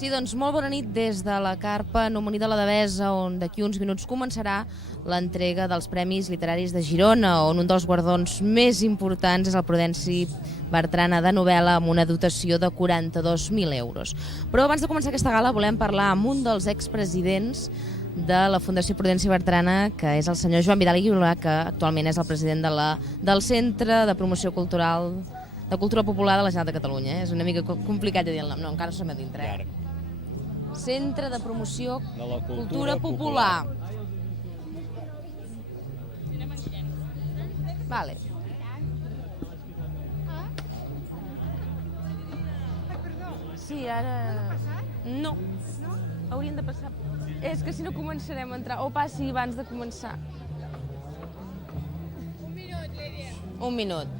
Sí, doncs molt bona nit des de la Carpa Numoni de la Devesa, on d'aquí uns minuts començarà l'entrega dels Premis Literaris de Girona, on un dels guardons més importants és el Prudenci Bertrana de novel·la amb una dotació de 42.000 euros. Però abans de començar aquesta gala volem parlar amb un dels expresidents de la Fundació Prudenci Bertrana, que és el senyor Joan Vidal i Guiolà, que actualment és el president del Centre de Promoció Cultural de Cultura Popular de la Generalitat de Catalunya. És una mica complicat de dir el nom, no, encara no som a dintre. Centre de Promoció de la Cultura Popular. Vale. Sí, ara... No. Haurien de passar... És que si no començarem a entrar... O passi abans de començar. Un minut, Lídia. Un minut.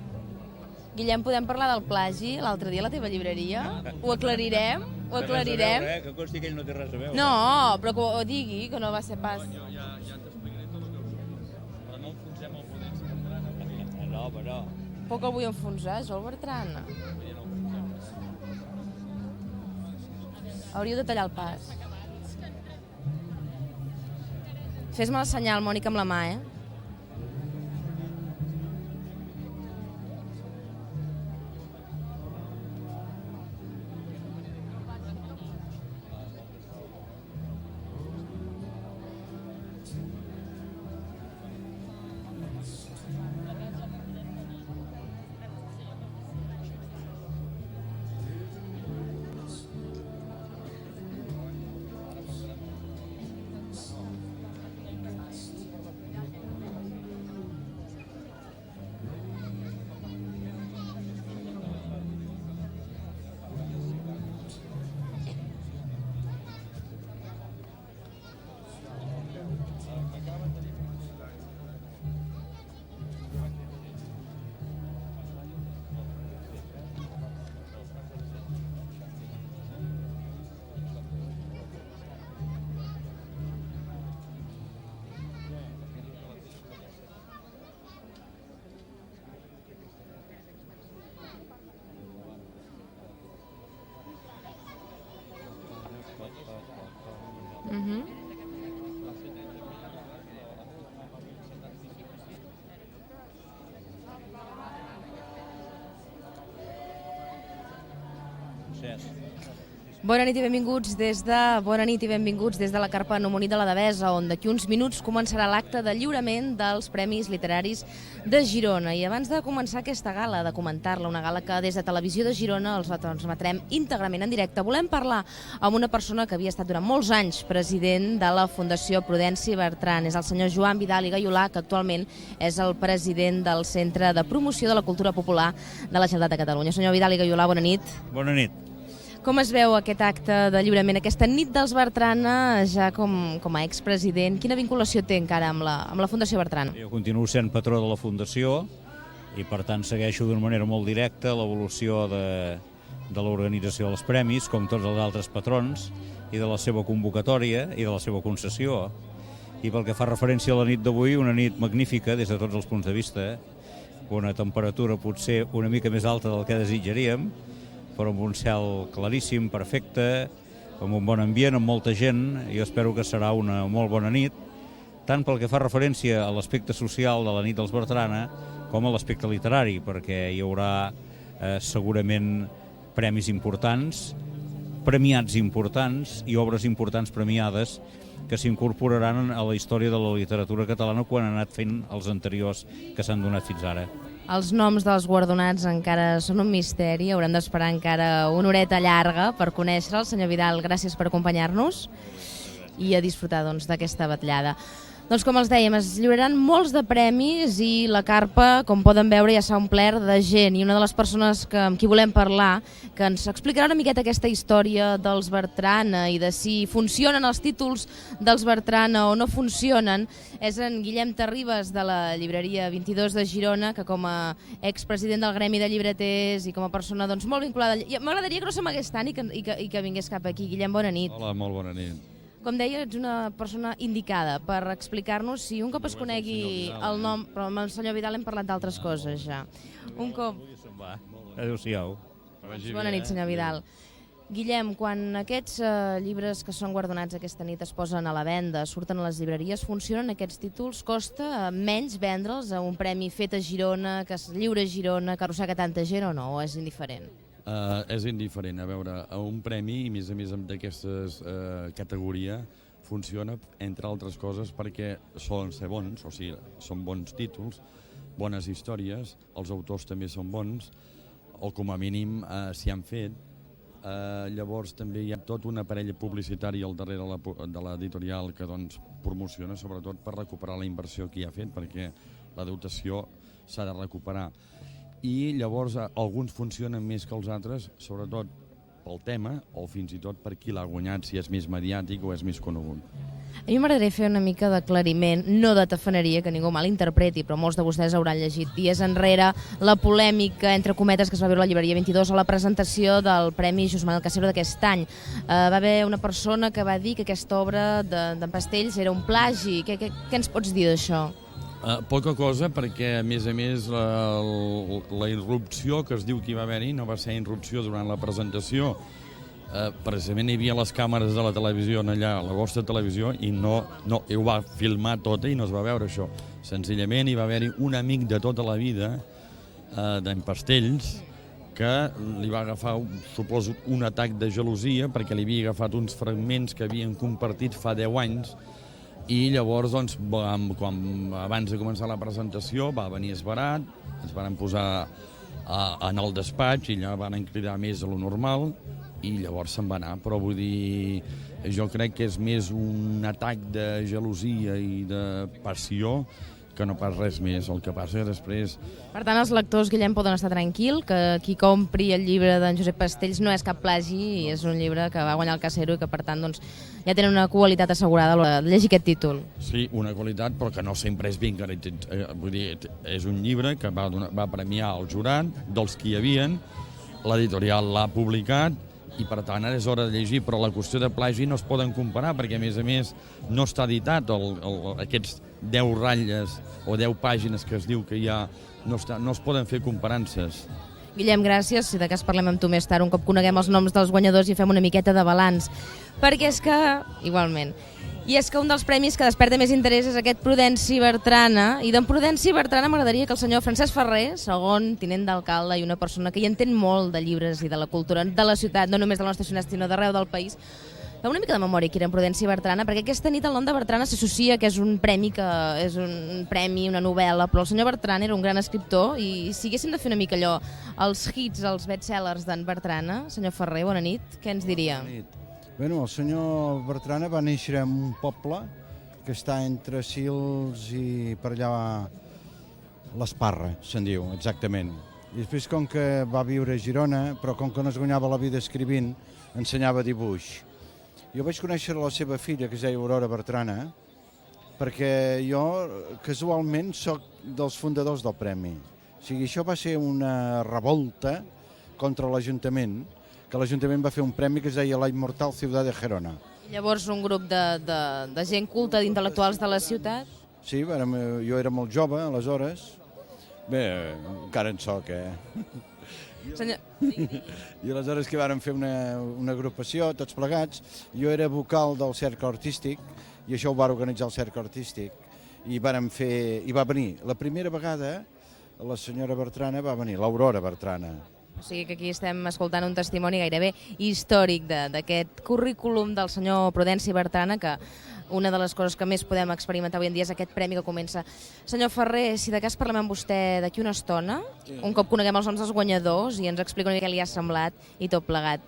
Guillem, podem parlar del plagi l'altre dia a la teva llibreria? Ho aclarirem? Ho aclarirem? Que consti que ell no té res a veure. No, però que ho digui, que no va ser pas... Jo ja t'explicaré tot el que vull dir. Però no enfonsem el Prudenci Bertrana. No, però... Poc el vull enfonsar, jo el Bertrana. Hauríeu de tallar el pas. Fes-me el senyal, Mònica, amb la mà, eh? Bona nit i benvinguts des de la Carpa Numoni de la Devesa, on d'aquí uns minuts començarà l'acte de lliurament dels Premis Literaris de Girona. I abans de començar aquesta gala, de comentar-la, una gala que des de Televisió de Girona els transmetrem íntegrament en directe, volem parlar amb una persona que havia estat durant molts anys president de la Fundació Prudenci Bertrana. És el senyor Joan Vidal i Guiolà, que actualment és el president del Centre de Promoció de la Cultura Popular de la Generalitat de Catalunya. Senyor Vidal i Guiolà, bona nit. Bona nit. Com es veu aquest acte de lliurament, aquesta nit dels Bertrana, ja com a expresident? Quina vinculació té encara amb la Fundació Bertrana? Jo continuo sent patró de la Fundació i per tant segueixo d'una manera molt directa l'evolució de l'organització dels premis, com tots els altres patrons, i de la seva convocatòria i de la seva concessió. I pel que fa referència a la nit d'avui, una nit magnífica des de tots els punts de vista, una temperatura potser una mica més alta del que desitjaríem, però amb un cel claríssim, perfecte, amb un bon ambient, amb molta gent. Jo espero que serà una molt bona nit, tant pel que fa referència a l'aspecte social de la nit dels Bertrana com a l'aspecte literari, perquè hi haurà segurament premis importants, premiats importants i obres importants premiades que s'incorporaran a la història de la literatura catalana quan han anat fent els anteriors que s'han donat fins ara. Els noms dels guardonats encara són un misteri, haurem d'esperar encara una horeta llarga per conèixer-el. Senyor Vidal, gràcies per acompanyar-nos i a disfrutar d'aquesta vetllada. Doncs com els dèiem, es lliuraran molts de premis i la Carpa, com poden veure, ja s'ha omplert de gent. I una de les persones amb qui volem parlar, que ens explicarà una miqueta aquesta història dels Bertrana i de si funcionen els títols dels Bertrana o no funcionen, és en Guillem Terribas, de la llibreria 22 de Girona, que com a expresident del Gremi de Llibreters i com a persona molt vinculada... M'agradaria que no se m'hagués tant i que vingués cap aquí. Guillem, bona nit. Hola, molt bona nit. Com deia, ets una persona indicada per explicar-nos si un cop es conegui el nom, però amb el senyor Vidal hem parlat d'altres coses ja. Un cop... Adéu-siau. Bona nit, senyor Vidal. Guillem, quan aquests llibres que són guardonats aquesta nit es posen a la venda, surten a les llibreries, funcionen aquests títols? Costa menys vendre'ls a un premi fet a Girona, que es lliura a Girona, que arrossega tanta gent o no? O és indiferent? És indiferent. A veure, a un premi, i més a més d'aquesta categoria, funciona, entre altres coses, perquè solen ser bons, o sigui, són bons títols, bones històries, els autors també són bons, o com a mínim s'hi han fet. Llavors també hi ha tot un aparell publicitari al darrere de l'editorial que doncs, promociona, sobretot per recuperar la inversió que hi ha fet, perquè la dotació s'ha de recuperar. I llavors alguns funcionen més que els altres, sobretot pel tema o fins i tot per qui l'ha guanyat, si és més mediàtic o és més conegut. A mi m'agradaria fer una mica d'aclariment, no de tafaneria, que ningú malinterpreti, però molts de vostès hauran llegit dies enrere la polèmica, entre cometes, que es va viure a la llibreria 22 a la presentació del Premi Josep Manuel Casero d'aquest any. Va haver una persona que va dir que aquesta obra d'en Pastells era un plagi. Què ens pots dir d'això? Poca cosa, perquè a més la irrupció que es diu que hi va haver-hi no va ser irrupció durant la presentació. Precisament hi havia les càmeres de la televisió allà, a la vostra televisió, i no ho va filmar tota i no es va veure això. Senzillament hi va haver-hi un amic de tota la vida, d'en Pastells, que li va agafar, suposo, un atac de gelosia perquè li havia agafat uns fragments que havien compartit fa 10 anys i llavors, doncs, abans de començar la presentació, va venir esverat, ens van posar en el despatx i allà van cridar més de lo normal i llavors se'n va anar, però vull dir, jo crec que és més un atac de gelosia i de passió que no pas res més. El que passa després... Per tant, els lectors, Guillem, poden estar tranquil, que qui compri el llibre d'en Josep Pastells no és cap plagi i és un llibre que va guanyar el Casero i que, per tant, doncs, ja tenen una qualitat assegurada a l'hora de llegir aquest títol. Sí, una qualitat, però que no sempre és ben garantit. Vull dir, és un llibre que va premiar el jurat, dels que hi havien, l'editorial l'ha publicat, i per tant ara és hora de llegir, però la qüestió de plagi no es poden comparar perquè a més no està editat, aquests 10 ratlles o 10 pàgines que es diu que hi ha, no es poden fer comparances. Guillem, gràcies, si de cas parlem amb tu més tard, un cop coneguem els noms dels guanyadors i fem una miqueta de balanç, perquè és que, igualment, i és que un dels premis que desperta més interès és aquest Prudenci Bertrana, i d'en Prudenci Bertrana m'agradaria que el senyor Francesc Ferrer, segon tinent d'alcalde i una persona que hi entén molt de llibres i de la cultura de la ciutat, no només de la nostra ciutat, sinó d'arreu del país, feu una mica de memòria qui era en Prudenci Bertrana, perquè aquesta nit el nom de Bertrana s'associa que és un premi, una novel·la, però el senyor Bertrana era un gran escriptor i si haguéssim de fer una mica allò, els hits, els bestsellers d'en Bertrana, senyor Ferrer, bona nit, què ens diria? Bona nit. Bueno, el senyor Bertrana va néixer en un poble que està entre Sils i per allà l'Esparra, se'n diu, exactament. I després, com que va viure a Girona, però com que no es guanyava la vida escrivint, ensenyava dibuix. Jo vaig conèixer la seva filla, que es deia Aurora Bertrana, perquè jo casualment sóc dels fundadors del premi. O sigui, això va ser una revolta contra l'Ajuntament, que l'Ajuntament va fer un premi que es deia La Immortal Ciudad de Gerona. Llavors un grup de gent culta, d'intel·lectuals de la ciutat? Sí, jo era molt jove, aleshores. Bé, encara en soc, Senyor... I aleshores que vàrem fer una agrupació, tots plegats. Jo era vocal del Cercle Artístic, i això ho va organitzar el Cercle Artístic. I va venir, la primera vegada, la senyora Bertrana va venir, l'Aurora Bertrana. O sigui que aquí estem escoltant un testimoni gairebé històric d'aquest currículum del senyor Prudenci Bertrana, que una de les coses que més podem experimentar avui en dia és aquest premi que comença. Senyor Ferrer, si de cas parlem amb vostè d'aquí una estona, un cop coneguem els noms dels guanyadors i ens explica una mica què li ha semblat i tot plegat.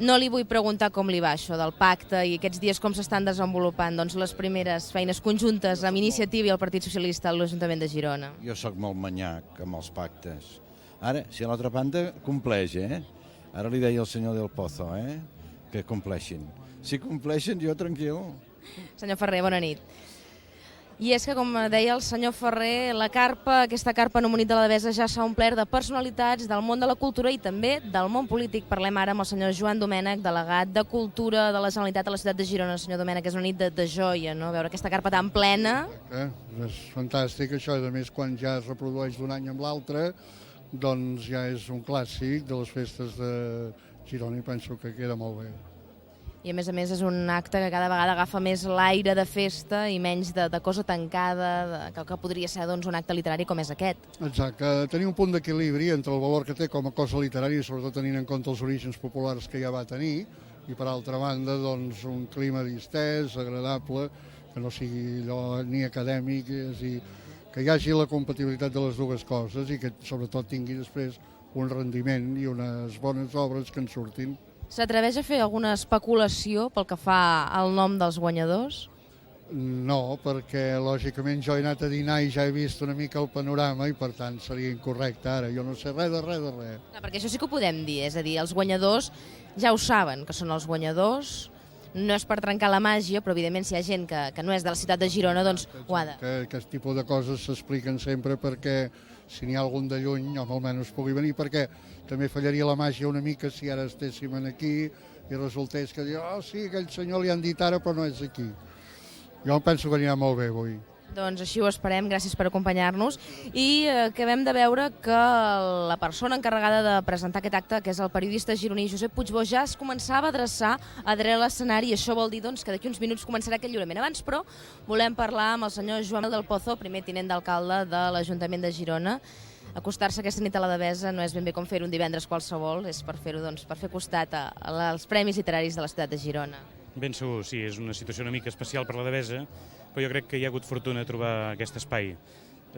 No li vull preguntar com li va això del pacte i aquests dies com s'estan desenvolupant doncs, les primeres feines conjuntes amb Iniciativa i el Partit Socialista a l'Ajuntament de Girona. Jo sóc molt manyac amb els pactes. Ara, si a l'altra banda compleix, Ara li deia el senyor Del Pozo, que compleixin. Si compleixen, jo tranquil. Senyor Ferrer, bona nit. I és que, com deia el senyor Ferrer, aquesta carpa en un nit de la Devesa ja s'ha omplert de personalitats del món de la cultura i també del món polític. Parlem ara amb el senyor Joan Domènech, delegat de Cultura de la Generalitat a la ciutat de Girona. Senyor Domènech, és una nit de joia, no?, veure aquesta carpa tan plena. És fantàstic, això, a més, quan ja es reprodueix d'un any amb l'altre, doncs ja és un clàssic de les festes Girona i penso que queda molt bé. I a més és un acte que cada vegada agafa més l'aire de festa i menys de cosa tancada, que podria ser doncs, un acte literari com és aquest. Exacte, tenir un punt d'equilibri entre el valor que té com a cosa literària, sobretot tenint en compte els orígens populars que ja va tenir, i per altra banda doncs, un clima distès, agradable, que no sigui allò ni acadèmic, que hi hagi la compatibilitat de les dues coses i que sobretot tingui després un rendiment i unes bones obres que en surtin. S'atreveix a fer alguna especulació pel que fa al nom dels guanyadors? No, perquè lògicament jo he anat a dinar i ja he vist una mica el panorama i per tant seria incorrecte ara. Jo no sé res de res. Clar, perquè això sí que ho podem dir, és a dir, els guanyadors ja ho saben, que són els guanyadors, no és per trencar la màgia, però evidentment si hi ha gent que no és de la ciutat de Girona, doncs ho ha de... Aquest tipus de coses s'expliquen sempre perquè si n'hi ha algun de lluny, home, almenys pugui venir, perquè també fallaria la màgia una mica si ara estéssim aquí i resultés que diu, oh sí, aquell senyor li han dit ara però no és aquí. Jo penso que anirà molt bé avui. Doncs així ho esperem, gràcies per acompanyar-nos. I acabem de veure que la persona encarregada de presentar aquest acte, que és el periodista gironí Josep Puigvó, ja es començava a adreçar a darrere l'escenari i això vol dir doncs, que d'aquí uns minuts començarà aquest lliurament. Abans, però, volem parlar amb el senyor Joan del Pozo, primer tinent d'alcalde de l'Ajuntament de Girona. Acostar-se aquesta nit a la Devesa no és ben bé com fer un divendres qualsevol, és per fer-ho, doncs, per fer costat als Premis Literaris de la ciutat de Girona. Ben segur, sí, és una situació una mica especial per la Devesa, però jo crec que hi ha hagut fortuna a trobar aquest espai.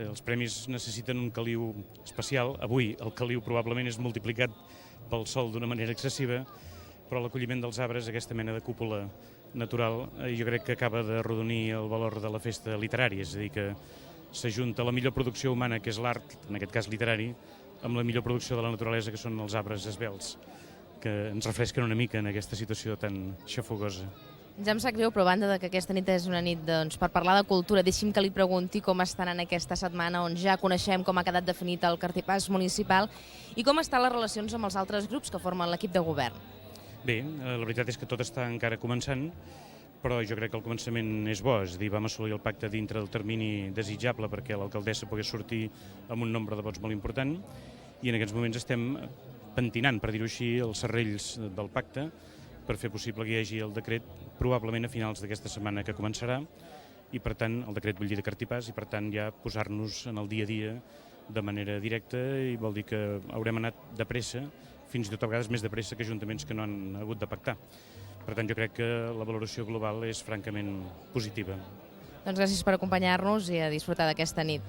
Els premis necessiten un caliu especial. Avui el caliu probablement és multiplicat pel sol d'una manera excessiva, però l'acolliment dels arbres, aquesta mena de cúpula natural, jo crec que acaba de rodonir el valor de la festa literària, és a dir, que s'ajunta la millor producció humana, que és l'art, en aquest cas literari, amb la millor producció de la naturalesa, que són els arbres esvelts, que ens refresquen una mica en aquesta situació tan xafogosa. Ja em sap greu, però a banda de que aquesta nit és una nit doncs, per parlar de cultura, deixi'm que li pregunti com estan en aquesta setmana on ja coneixem com ha quedat definit el cartipàs municipal i com estan les relacions amb els altres grups que formen l'equip de govern. Bé, la veritat és que tot està encara començant, però jo crec que el començament és bo, és a dir, vam assolir el pacte dintre del termini desitjable perquè l'alcaldessa pogués sortir amb un nombre de vots molt important i en aquests moments estem pentinant, per dir-ho així, els serrells del pacte per fer possible que hi hagi el decret probablement a finals d'aquesta setmana que començarà i per tant el decret vull dir de cartipàs i per tant ja posar-nos en el dia a dia de manera directa i vol dir que haurem anat de pressa, fins i tot a vegades més de pressa que ajuntaments que no han hagut de pactar. Per tant, jo crec que la valoració global és francament positiva. Doncs gràcies per acompanyar-nos i a disfrutar d'aquesta nit.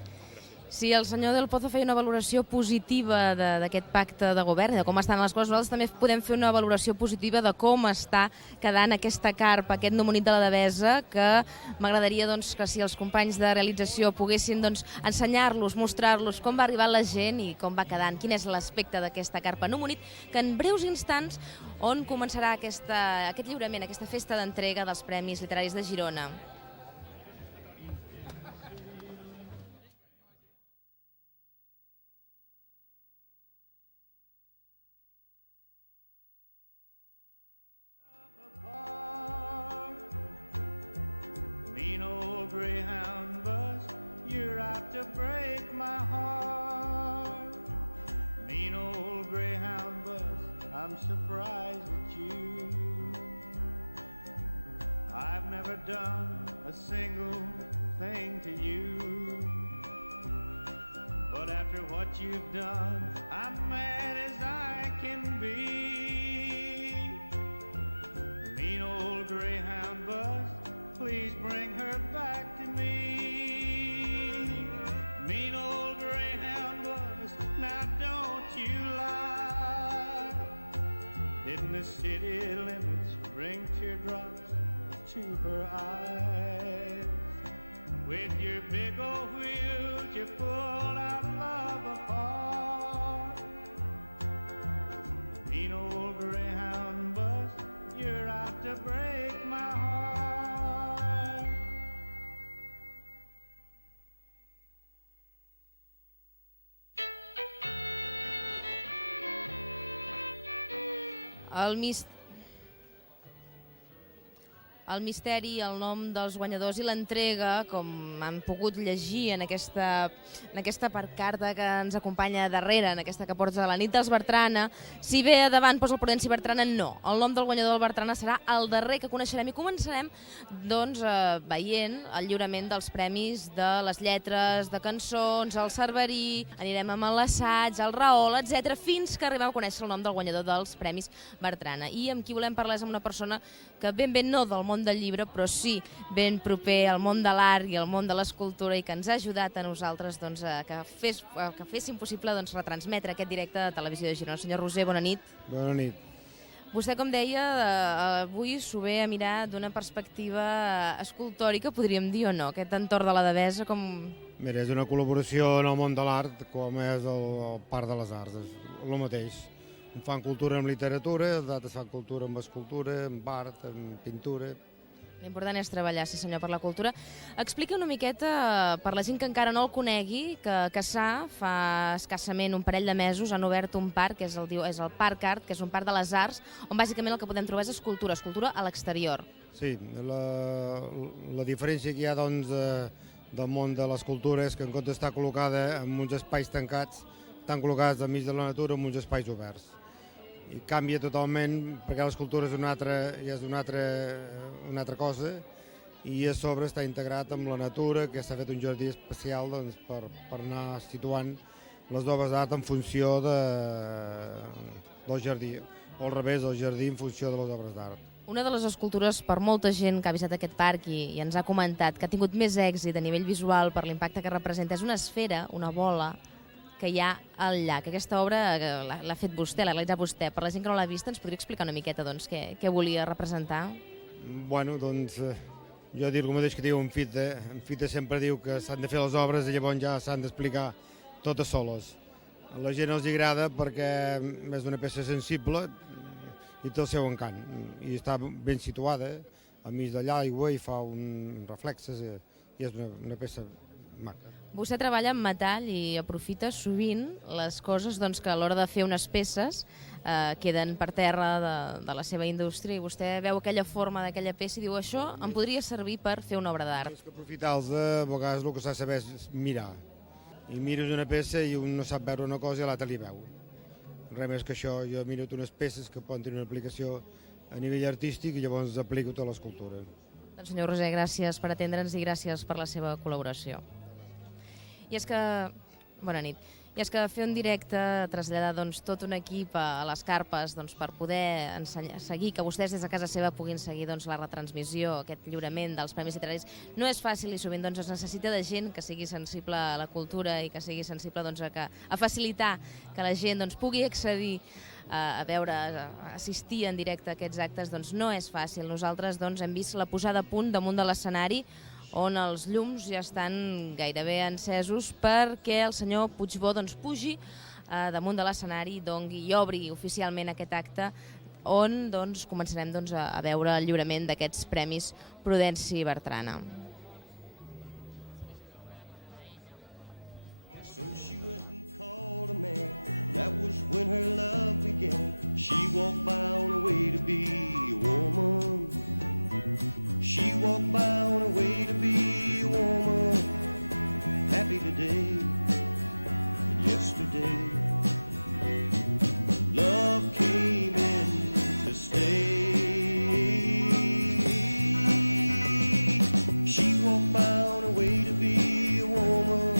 Si el senyor del Pozo feia una valoració positiva d'aquest pacte de govern i de com estan les coses, nosaltres també podem fer una valoració positiva de com està quedant aquesta carpa, aquest numonit de la Devesa, que m'agradaria doncs, que si els companys de realització poguessin doncs, ensenyar-los, mostrar-los com va arribar la gent i com va quedant, quin és l'aspecte d'aquesta carpa numonit, que en breus instants on començarà aquest lliurament, aquesta festa d'entrega dels Premis Literaris de Girona. Greyhound bus, you're out to break my heart. Mean old Greyhound bus, I'm surprised at you. I've never done a single thing to you, but after what you've done, I'm mad as I can be. Mean old Greyhound bus, please bring her back to me. Mean old Greyhound bus, now don't you lie. Didn't the city limits bring teardrops to her eyes? With your big old wheels you pull our love apart. Mean old Greyhound bus, you're out to break my heart. el misteri, el nom dels guanyadors i l'entrega, com han pogut llegir en aquesta carta que ens acompanya darrere, en aquesta que porta la nit dels Bertrana. Si bé a davant posa el Prudenci Bertrana, no. El nom del guanyador del Bertrana serà el darrer que coneixerem i començarem doncs, veient el lliurament dels premis de les lletres, de cançons, el Cerverí, anirem amb l'assaig, el Raol, etc, fins que arribem a conèixer el nom del guanyador dels premis Bertrana. I amb qui volem parlar és amb una persona que ben no del món del llibre, però sí ben proper al món de l'art i al món de l'escultura i que ens ha ajudat a nosaltres doncs, que féssim possible doncs, retransmetre aquest directe de Televisió de Girona. Senyor Roser, bona nit. Bona nit. Vostè, com deia, avui s'ho ve a mirar d'una perspectiva escultòrica, podríem dir o no, aquest entorn de la Devesa com... Mira, és una col·laboració en el món de l'art com és el Parc de les Arts, és el mateix. Un fan cultura amb literatura, d'altres fan cultura amb escultura, amb art, amb pintura. L'important és treballar, sí senyor, per la cultura. Explica una miqueta, per la gent que encara no el conegui, que a Cassà fa escassament un parell de mesos han obert un parc, que és el Parc Art, que és un parc de les arts, on bàsicament el que podem trobar és escultura a l'exterior. Sí, la diferència que hi ha doncs, del món de l'escultura és que en comptes d'estar col·locada en uns espais tancats, estan col·locats enmig de la natura en uns espais oberts. I canvia totalment perquè l'escultura és una altra cosa i a sobre està integrat amb la natura, que s'ha fet un jardí especial doncs, per anar situant les obres d'art en funció del jardí, o al revés, del jardí en funció de les obres d'art. Una de les escultures per molta gent que ha visitat aquest parc i ens ha comentat que ha tingut més èxit a nivell visual per l'impacte que representa és una esfera, una bola, que hi ha al llac. Aquesta obra l'ha fet vostè, l'ha realitzat vostè. Per la gent que no l'ha vista, ens podria explicar una miqueta doncs, què volia representar? Bueno, doncs, jo dir el mateix que diu en Fita. En Fita sempre diu que s'han de fer les obres i llavors ja s'han d'explicar totes soles. A la gent els agrada perquè és una peça sensible i té el seu encant. I està ben situada, al mig de l'aigua, i fa un reflexes i és una peça maca. Vostè treballa amb metall i aprofita sovint les coses doncs, que a l'hora de fer unes peces queden per terra de la seva indústria i vostè veu aquella forma d'aquella peça i diu això em podria servir per fer una obra d'art. És que aprofitar-los, a vegades el que s'ha de saber és mirar. I mires una peça i un no sap veure una cosa i l'altre li veu. Res més que això, jo miro unes peces que poden tenir una aplicació a nivell artístic i llavors aplico tota l'escultura. Doncs senyor Roser, gràcies per atendre'ns i gràcies per la seva col·laboració. I és que, bona nit, fer un directe, traslladar doncs, tot un equip a les carpes doncs, per poder seguir, que vostès des de casa seva puguin seguir doncs, la retransmissió, aquest lliurament dels Premis Literaris, no és fàcil i sovint doncs, es necessita de gent que sigui sensible a la cultura i que sigui sensible doncs, a facilitar que la gent doncs, pugui accedir a veure, a assistir en directe a aquests actes, doncs no és fàcil. Nosaltres doncs, hem vist la posada a punt damunt de l'escenari on els llums ja estan gairebé encesos perquè el senyor Puigbó doncs, pugi damunt de l'escenari i obri oficialment aquest acte on doncs, començarem doncs, a veure el lliurament d'aquests Premis Prudenci Bertrana. So she went and called a man, that was when her love began. She walked by on her way to be a woman. She walked by on her way to be a woman. Happy today and yesterday. Love came in to stay. She walked by on her way to be a woman.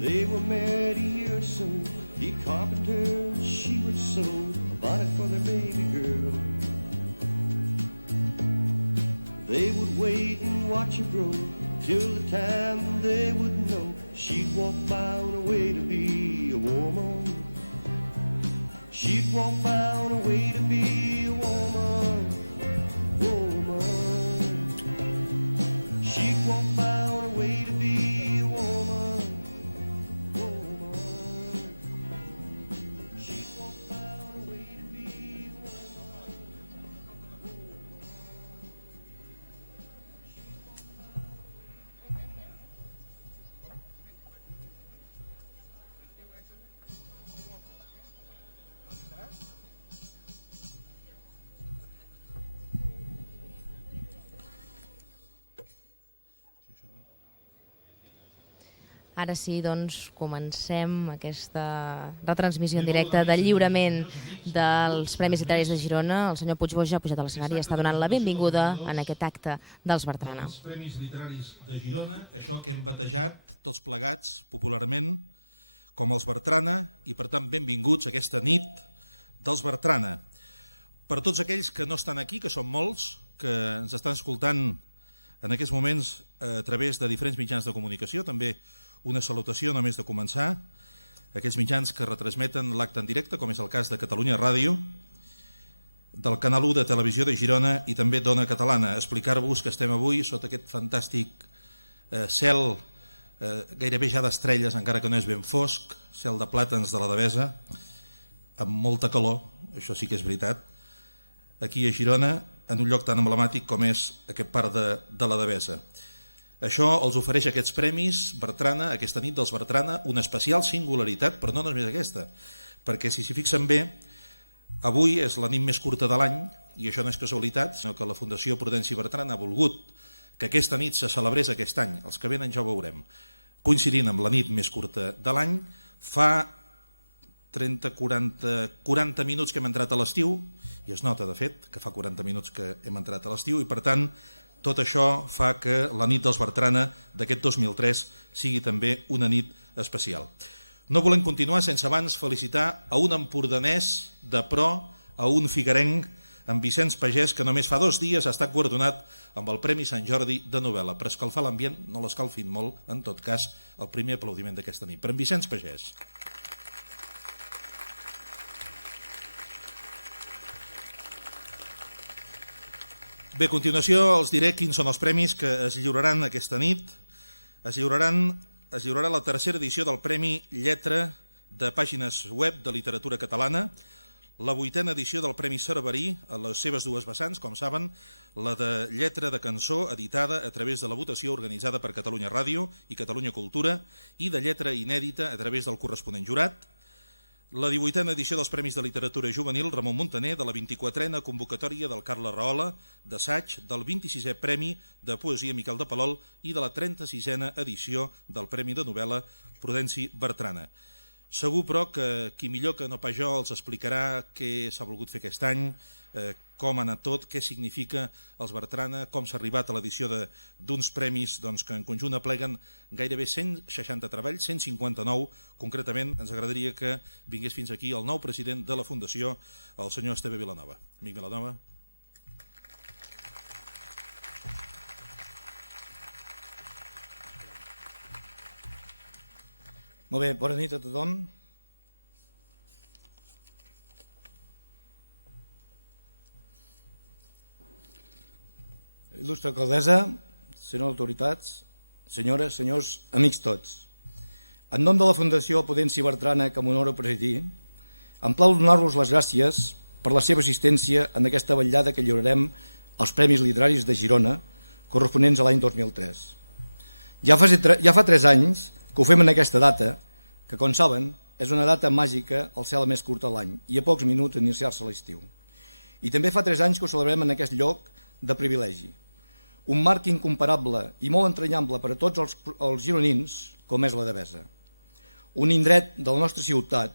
They were married a year or so. He carpenter, she would sew a bonnet for their baby girl. They would wait and watch her grow till the time they would know. She'd walk by on her way to be a woman. She'd walk by on her way to be a woman. Woman. She'd walk by on her way to be a woman. Woman. She'd walk by on her way to be a woman. Ara sí, doncs, comencem aquesta retransmissió en directe del lliurament dels Premis Literaris de Girona. El senyor Puigboix ja ha pujat a l'escenari i està donant la benvinguda en aquest acte dels Bertrana. Els Premis Literaris de Girona, això que hem batejat tots plegats popularment com els Bertrana, i per tant benvinguts a aquesta nit dels Bertrana. Per tots aquells que no estan aquí, que són molts, que ens estan escoltant en aquests moments a través de diferents mitjans de comunicació, també una salutació només de començar, aquells mitjans que retransmeten l'acte en directe, com és el cas de Catalunya Ràdio, del Canal 1 de Televisió de Girona i també d'Ona Catalana. Explicar-vos que estem avui sota aquest fantàstic cel, gairebé ja d'estrelles, encara que no és ben fosc, cel de plàtans de la Devesa, amb molta calor, això sí que és veritat, aquí a Girona, en un lloc tan emblemàtic com és aquest parc de la Devesa. Això els ofereix aquests premis Bertrana, aquesta nit dels Bertrana, una especial singularitat, però no només aquesta, perquè si s'hi fixen bé, avui és la nit més curta de l'any, i això no és casualitat, sinó que la Fundació Prudenci Bertrana ha volgut que aquesta nit se celebrés aquest any, els que venen ja ho veurem, coincidint amb la nit més curta de l'any. Fa 40 minuts que hem entrat a l'estiu, i es nota de fet que fa 40 minuts que hem entrat a l'estiu, i per tant tot això fa que la nit dels Bertrana d'aquest 2003 sigui també una nit especial. No volem continuar sense abans felicitar a un empordanès de pro, a un figuerenc, en Vicenç Pagès, que només fa 2 dies ha estat guardonat amb el Premi Sant Jordi de novel·la. Per escalfar l'ambient, no l'escalfin molt, en tot cas, el primer aplaudiment d'aquesta nit. Per en Vicenç Pagès. Bé, a continuació els diré quins són els premis que es lliuraran aquesta nit. Es lliurarà la tercera edició del Premi Lletra de Pàgines Web de Literatura Catalana, la 8a edició del Premi Cerverí a les seves 2 vessants, com saben, la de Lletra de Cançó, editada a través de la votació organitzada per Catalunya Ràdio i Catalunya Cultura, i de Lletra Inèdita a través del corresponent jurat, la 18a edició dels Premis de Literatura Juvenil Ramon Muntaner, de la 24a convocatòria del Carles Rahola d'assaig, del 26è Premi de Poesia Miquel de Palol i de la 36a edició del Premi de Novel·la Prudenci Bertrana. Segur, però, que qui millor que no pas jo els explicarà què s'ha volgut fer aquest any, com ha anat tot, què significa els Bertrana, com s'ha arribat a l'edició d'uns premis que en conjunt apleguen gairebé 160 treballs, 159 concretament. Ens agradaria que vingués fins aquí el nou president de la Fundació, el senyor Esteve Vilanova. Amic Vilanova. Molt bé, bona nit a tothom. Il·lustre alcaldessa, senyores autoritats, senyores, senyors, amics tots. En nom de la Fundació Prudenci Bertrana, que m'honoro presidir, em plau donar-vos les gràcies per la seva assistència en aquesta vetllada que lliurarem als Premis Literaris de Girona, corresponents a l'any 2003. Ja fa 3 anys que ho fem en aquesta data, que, com saben, és una data màgica al cel més curt de l'any i a pocs minuts d'iniciar-se l'estiu. I també fa 3 anys que ho celebrem en aquest lloc de privilegi. Un marc incomparable i molt entranyable per a tots els gironins, com és la Devesa. Un indret de la nostra ciutat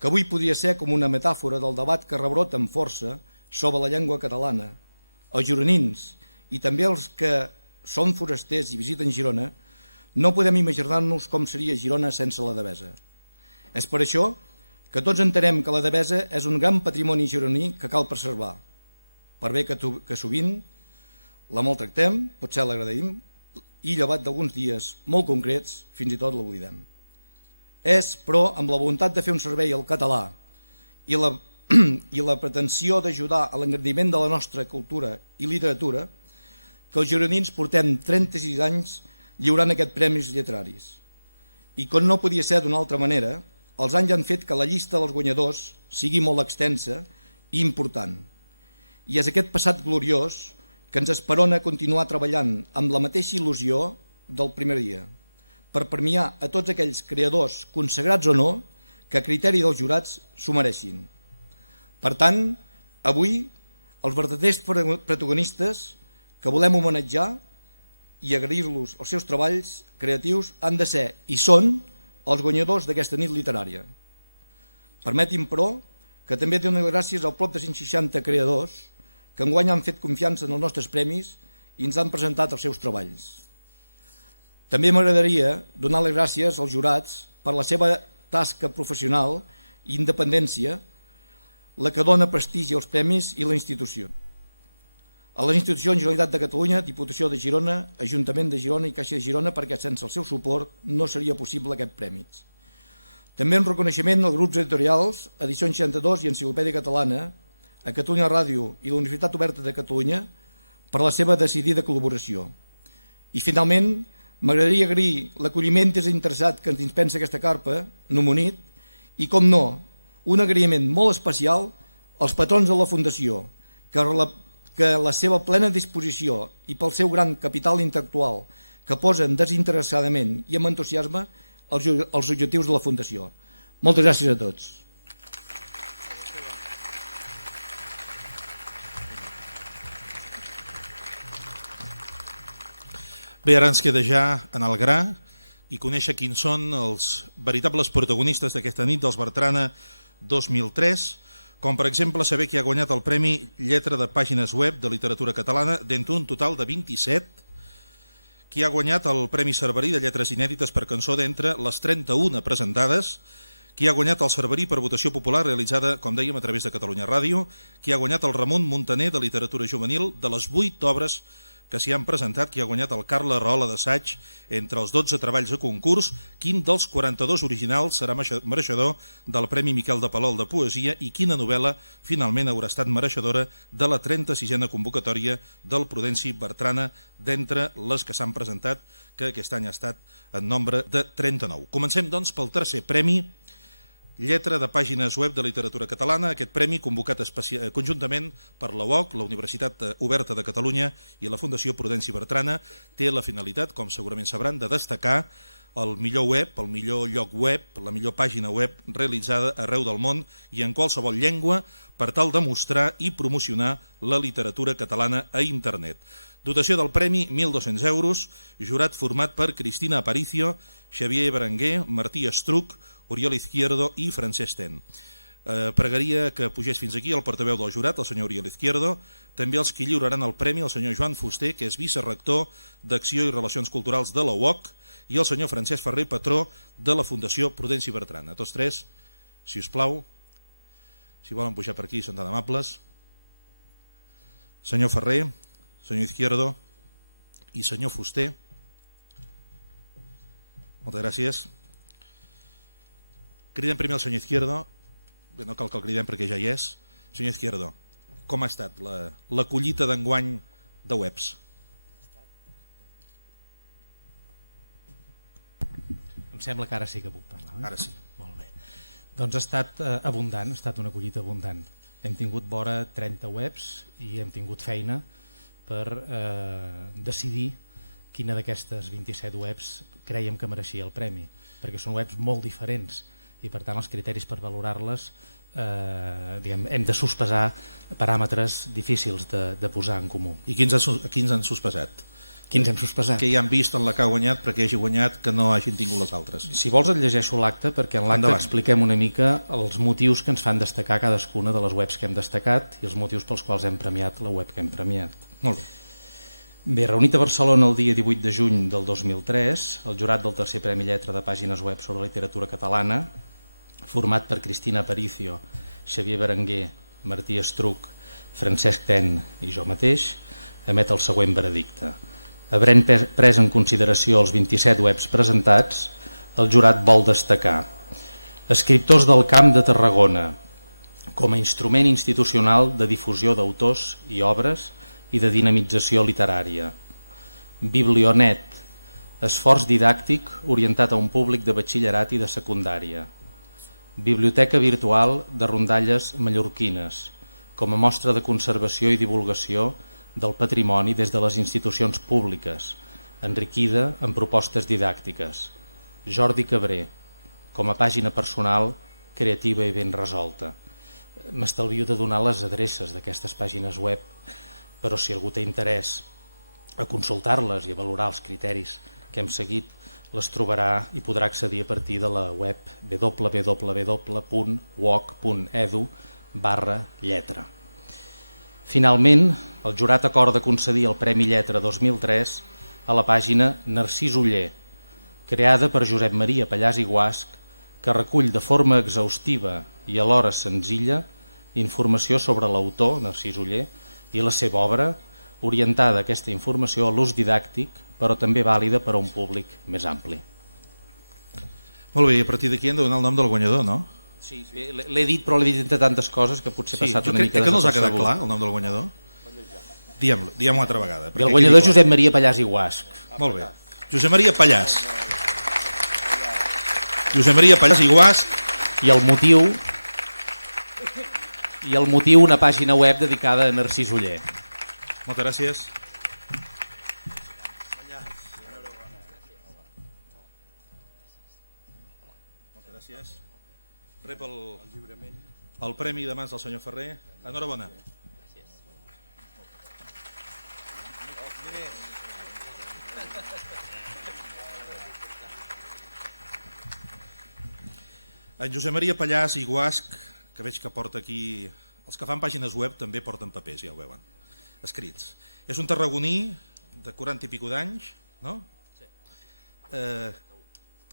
que avui podria ser com una metàfora del debat que rebrota amb força sobre la llengua catalana. Els gironins, i també els que són forasters i visiten Girona, no podem imaginar-nos com seria Girona sense la Devesa. És per això que tots entenem que la Devesa és un gran patrimoni gironí que cal preservar, per bé que sovint la maltractem, potser l'agraïm, i llevat d'alguns dies molt concrets, fins i tot l'oblidem. És, però, amb la voluntat de fer un servei al català i la pretensió d'ajudar a l'engrandiment de la nostra cultura i literatura que els gironins portem 36 anys lliurant aquests premis literaris. I com no podia ser d'una altra manera, els anys han fet que la llista dels guanyadors sigui molt extensa i important. I és aquest passat gloriós que ens esperona continuar treballant amb la mateixa il·lusió del primer dia, per premiar a tots aquells creadors, consagrats o no, que a criteri dels jurats s'ho mereixin. Per tant, avui, els verdaders protagonistes que volem homenatjar i agrair-los els seus treballs creatius han de ser i són els guanyadors d'aquesta nit literària. Permetin, però, que també dono les gràcies al prop de 160 creadors que enguany han fet confiança en els nostres premis i ens han presentat els seus treballs. També m'agradaria donar les gràcies als jurats per la seva tasca professional i independència, la que dona prestigi als premis i la institució. A les institucions Generalitat de Catalunya, Diputació de Girona, Ajuntament de Girona i Caixa de Girona, perquè sense el seu suport no seria possible aquest premi. També un reconeixement als grups editorials, Edició 62 i Enciclopèdia Catalana, a Catalunya Ràdio i la Universitat Oberta de Catalunya per la seva decidida col·laboració. I finalment, m'agradaria agrair l'acolliment desinteressat que ens dispensa aquesta carpa, Numonit, i com no, un agraïment molt especial als patrons de la Fundació, que la seva plena disposició i pel seu gran capital intel·lectual que posen desinteressadament i amb entusiasme els objectius de la Fundació. Moltes gràcies a tots. Bé, ara ens queda ja en el gra i conèixer quins són els veritables protagonistes d'aquesta nit dels Bertrana 2003, com per exemple saber qui ha guanyat el Premi Lletra de Pàgines Web de Literatura Catalana d'entre un total de 27, qui ha guanyat el Premi Cerverí de Lletres Inèdites per cançó d'entre les 31 presentades, qui ha guanyat el Cerverí per votació popular realitzada, com dèiem, a través de Catalunya Ràdio, qui ha guanyat el Ramon Muntaner de Literatura Juvenil de les 8 obres que s'hi han presentat, qui ha guanyat el Carla Rahola d'assaig entre els 12 treballs de concurs, quin dels 42 originals serà mereixedor del Premi Miquel de Palol de Poesia i quina novel·la finalment haurà estat mereixedora de la 36a convocatòria del Prudenci Bertrana d'entre les que s'han presentat, que aquest any ha estat en nombre de 39. Comencem, doncs, pel tercer premi, Lletra de Pàgines Web de Literatura Catalana, aquest premi convocat conjuntament per la UOC, la Universitat Oberta de Catalunya i la Fundació Prudenci Bertrana, té la finalitat, com segurament sabran, de destacar el millor web, el millor lloc web, la millor pàgina web realitzada arreu del món i en qualsevol llengua per tal de mostrar i promocionar la literatura catalana a internet. Dotació del premi, 1.200 euros, jurat format per Cristina Aparicio, Xavier Berenguer, Martí Estruc, Oriol Izquierdo i Francesc Ten. Pregaria que pugés fins aquí el portaveu del jurat, el senyor Oriol Izquierdo, també els que lliuraran el premi, el senyor Joan Fuster, que és vicerector d'Acció i Relacions Culturals de la UOC, i el senyor Francesc Ferrer, patró de la Fundació Prudenci Bertrana. Tots tres, si us plau, si volen pujar per aquí, són tan amables. Senyor Ferrer, senyor Izquierdo i senyor Fuster. Moltes gràcies. Cridem primer el senyor Izquierdo. No cal que el cridem perquè ja hi és. Senyor Izquierdo, com ha estat la collita d'enguany de webs? Em sembla que ara sí que puc parlar. Ara sí. Molt bé. Doncs ha estat abundant, ha estat una collita abundant. Hem tingut vora 30 webs i hem tingut feina per decidir quina d'aquestes 27 webs creiem que mereixia el premi, perquè són webs molt diferents i per tant els criteris per valorar-les hem de sospesar paràmetres difícils de posar en comú. I quins han sospesat? Quins hem sospesat? Que hi han vist en la que ha guanyat perquè hagi guanyat que no hagin tingut les altres. Si vols et llegeixo l'acte perquè en l'acte expliquem una mica els motius que ens fan destacar cadascuna de les webs que hem destacat i els motius pels quals hem premiat la web que hem premiat. Molt bé. Bé, reunit a Barcelona el dia 18 de juny del 2003, el jurat del tercer Premi Lletra de Pàgines Web sobre literatura catalana, format per Cristina Aparicio, Xavier Berenguer, Martí Estruc, Francesc Ten i jo mateix, emet el següent veredicte. Havent pres en consideració els 27 webs presentats, el jurat vol destacar escriptors del Camp de Tarragona com a instrument institucional de difusió d'autors i obres i de dinamització literària. Biblionet, esforç didàctic orientat a un públic de batxillerat i de secundària. Biblioteca virtual de rondalles mallorquines, com a mostra de conservació i divulgació del patrimoni des de les institucions públiques, enriquida en propostes didàctiques. Jordi Cabré, com a pàgina personal, creativa i ben resolta. M'estalvio de donar les adreces d'aquestes pàgines web, però si algú té interès a consultar-les i a valorar els criteris que hem seguit, les trobarà i podrà accedir a partir de la web www.uoc.edu/lletra. Finalment, el jurat acorda concedir el Premi Lletra 2003 a la pàgina Narcís Oller, creada per Josep Maria Pallàs i Guasch, que recull de forma exhaustiva i alhora senzilla informació sobre l'autor, Narcís Oller, i la seva obra, orientada aquesta informació a l'ús didàctic, però també vàlida per a un públic més ampli. Molt bé, i a partir d'aquí hem de donar el nom del guanyador, no? Sí, l'he dit, però l'he dit entre tantes coses que potser he passat una mica que no us ha quedat desapercebut. clar el nom del guanyador? Diguem-ho una altra vegada. I el guanyador és Josep Maria Pallàs i Guasch. Molt bé. Josep Maria Pallàs. Josep Maria Pallàs i Guasch. I el motiu una pàgina web dedicada a Narcís Oller. Moltes gràcies. Moltes gràcies. Rep el premi de mans del senyor Ferrer. Enhorabona. En Josep Maria Pallàs i Guasch, que veig que porta aquí... Els que fan pàgines web també porten papers, ja ho veuen, escrits. És un tarragoní de 40 i pico d'anys, no? Sí.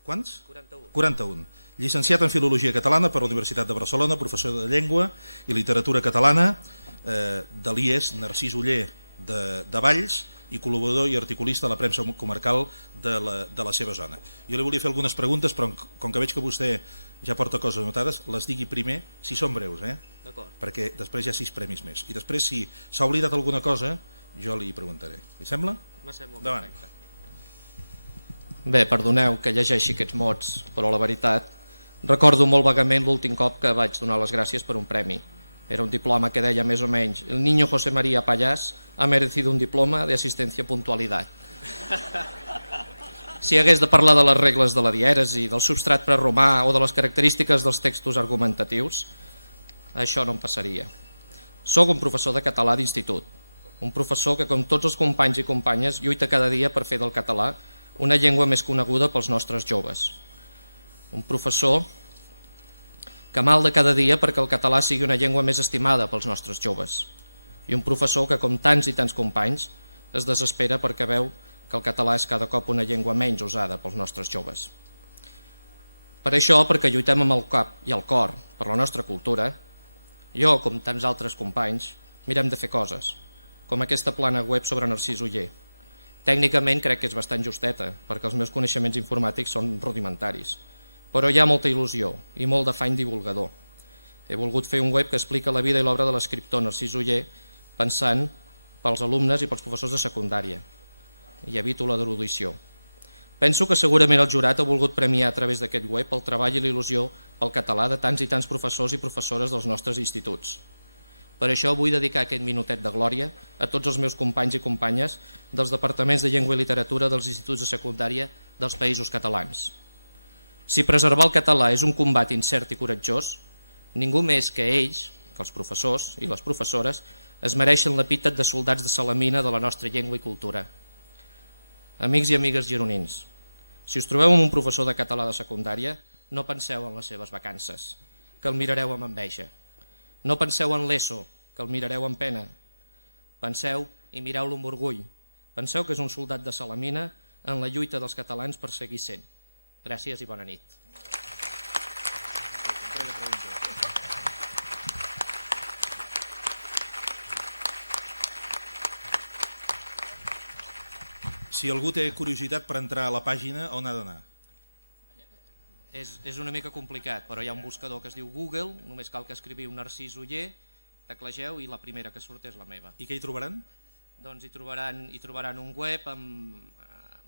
Quants? 41. 41. Llicenciat en Filologia Catalana per la Universitat de Barcelona, professor de Llengua i Literatura Catalana, de l'IES Narcís Oller de Valls, i col·laborador i articulista a la premsa comarcal de la seva zona. Jo li volia fer algunes preguntes, però com que veig que vostè ja porta coses anotades, les digui primer, si són breus, D'acord. Perquè després hi ha 6 premis més. I després, si s'ha oblidat alguna cosa, jo li preguntaré. Li sembla? M'assembla perfecte. Bé, perdoneu que llegeixi aquests mots, però la veritat, recordo molt vagament l'últim cop que vaig donar les gràcies per un premi. Era un diploma que deia més o menys: el niño José María Pallàs ha merecido un diploma de asistencia puntualidad. Si hagués de parlar de les regles de la dièresi, del substrat preromà o de les característiques dels textos argumentatius, això no em passaria. Soc un professor de català d'institut, un professor que, com tots els companys i companyes, lluita cada dia per fer del català una llengua més coneguda pels nostres joves. Un professor que malda cada dia perquè el català sigui una llengua més estimada pels nostres joves. I un professor que, com tants i tants companys, es desespera perquè veu que el català és cada cop una llengua menys usada pels nostres joves. Per això, perquè lluitem amb el cap i el cor per la nostra cultura, jo, com tants altres companys, mirem de fer coses, com aquesta plana web sobre Narcís Oller. Tècnicament crec que és bastant justeta, perquè els meus coneixements informàtics són rudimentaris, però hi ha molta il·lusió i molt d'afany divulgador. He volgut fer un web que explica la vida i l'obra de l'escriptor Narcís Oller pensant pels alumnes i pels professors de secundària, i evito la derudició. Penso que segurament el jurat ha volgut premiar a través d'aquest web el treball i l'il·lusió pel català de tants i tants professors i professores dels nostres instituts. Per això vull dedicar aquest minutet de glòria a tots els meus companys i companyes dels departaments de llengua i literatura dels instituts de secundària dels països catalans. Si preservar el català és un combat incert i coratjós, ningú més que ells, que els professors i les professores, es mereixen l'epítet de soldats de salamina de la nostra llengua i cultura. Amics i amigues gironins, si us trobeu amb un professor de català de secundària, no penseu en les seves vacances, que el mirareu amb enveja. No penseu en l'ESO, que el mirareu amb pena. Penseu i mireu-lo amb orgull. Penseu que és un soldat de salamina en la lluita dels catalans per seguir sent. Gràcies i bona nit. Si algú té curiositat per entrar a la pàgina, on ha d'anar? És una mica complicat, però hi ha un buscador que es diu Google, només cal que escriviu Narcís Oller, teclegeu i la primera que surt és la meva. I què hi trobaran? Doncs hi trobaran un web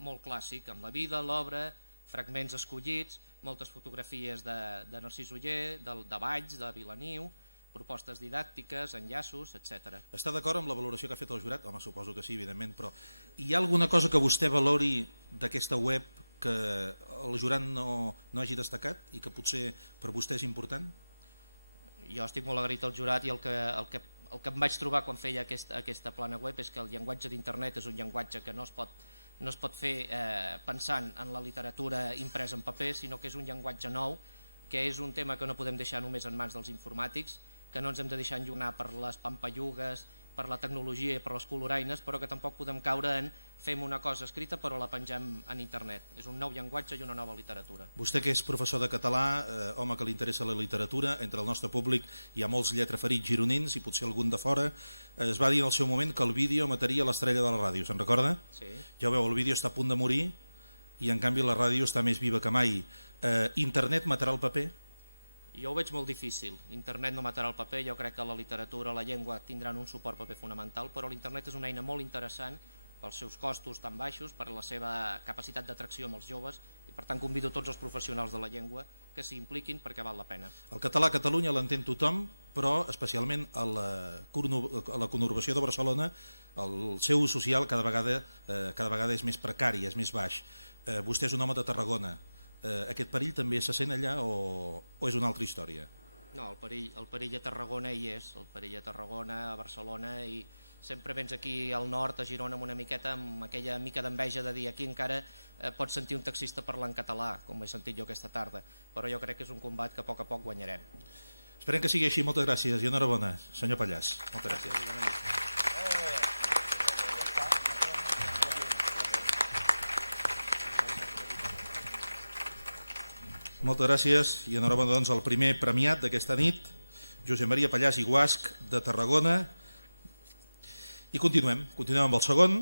molt clàssic, amb la vida, l'obra, fragments escollits, moltes fotografies de Narcís Oller, de Valls, de Vilaniu, propostes didàctiques, enllaços, etc. Està d'acord amb la valoració que ha fet el jurat? Home, suposo que sí, evidentment, però hi ha alguna cosa que vostè valori d'aquesta web que el jurat no hagi destacat i que potser per vostè és important? Jo estic molt agraït al jurat i el que el que em vaig trobar quan feia aquesta plana web és que el llenguatge d'internet és un llenguatge que no es pot fer pensant en la literatura impresa en paper, sinó que és un llenguatge nou, que és un tema que no podem deixar només en mans dels informàtics, que no ens hem de deixar enllunar per les pampallugues, per la tecnologia i per les coloraines, però que tampoc podem caure en fem una cosa escrita però la pengem en internet. És un nou llenguatge i una nova literatura. Vostè que és professor de català, home que li interessa la literatura, entre el nostre públic hi ha molts lletraferits gironins i potser algun de fora, es va dir en el seu moment que el vídeo mataria l'estrella de la ràdio, se'n recorda? Sí. Ja ho veu, el vídeo està a punt de morir i en canvi la ràdio està més viva que mai. Internet matarà el paper? Jo ho veig molt difícil. Internet no matarà el paper, jo crec que la literatura, la llengua tindran un suport paper fonamental, però l'internet és una eina molt interessant pels seus costos tan baixos, per la seva capacitat d'atracció amb els joves, i per tant convido tots els professionals de la llengua que s'hi impliquin perquè val la pena. El català a Catalunya l'entén tothom, però especialment a la conurbació de Barcelona el seu ús social cada vegada és més precari, és més baix. Vostè és un home de Tarragona. Aquest perill també se sent allà o és una altra història? No, el perill a Tarragona hi és, el perill a Tarragona, a Barcelona, i sempre vens aquí al nord, a Girona, amb aquella mica d'enveja de dir aquí encara pots sentir un taxista parlant català, com he sentit jo aquesta tarda, però jo crec que és un combat que a poc guanyarem. Esperem que sigui així, moltes gràcies i enhorabona, senyor Pallàs. Moltes gràcies. Moltes gràcies i enhorabona doncs al primer premiat d'aquesta nit, Josep Maria Pallàs i Guasch de Tarragona. I continuem amb el segon.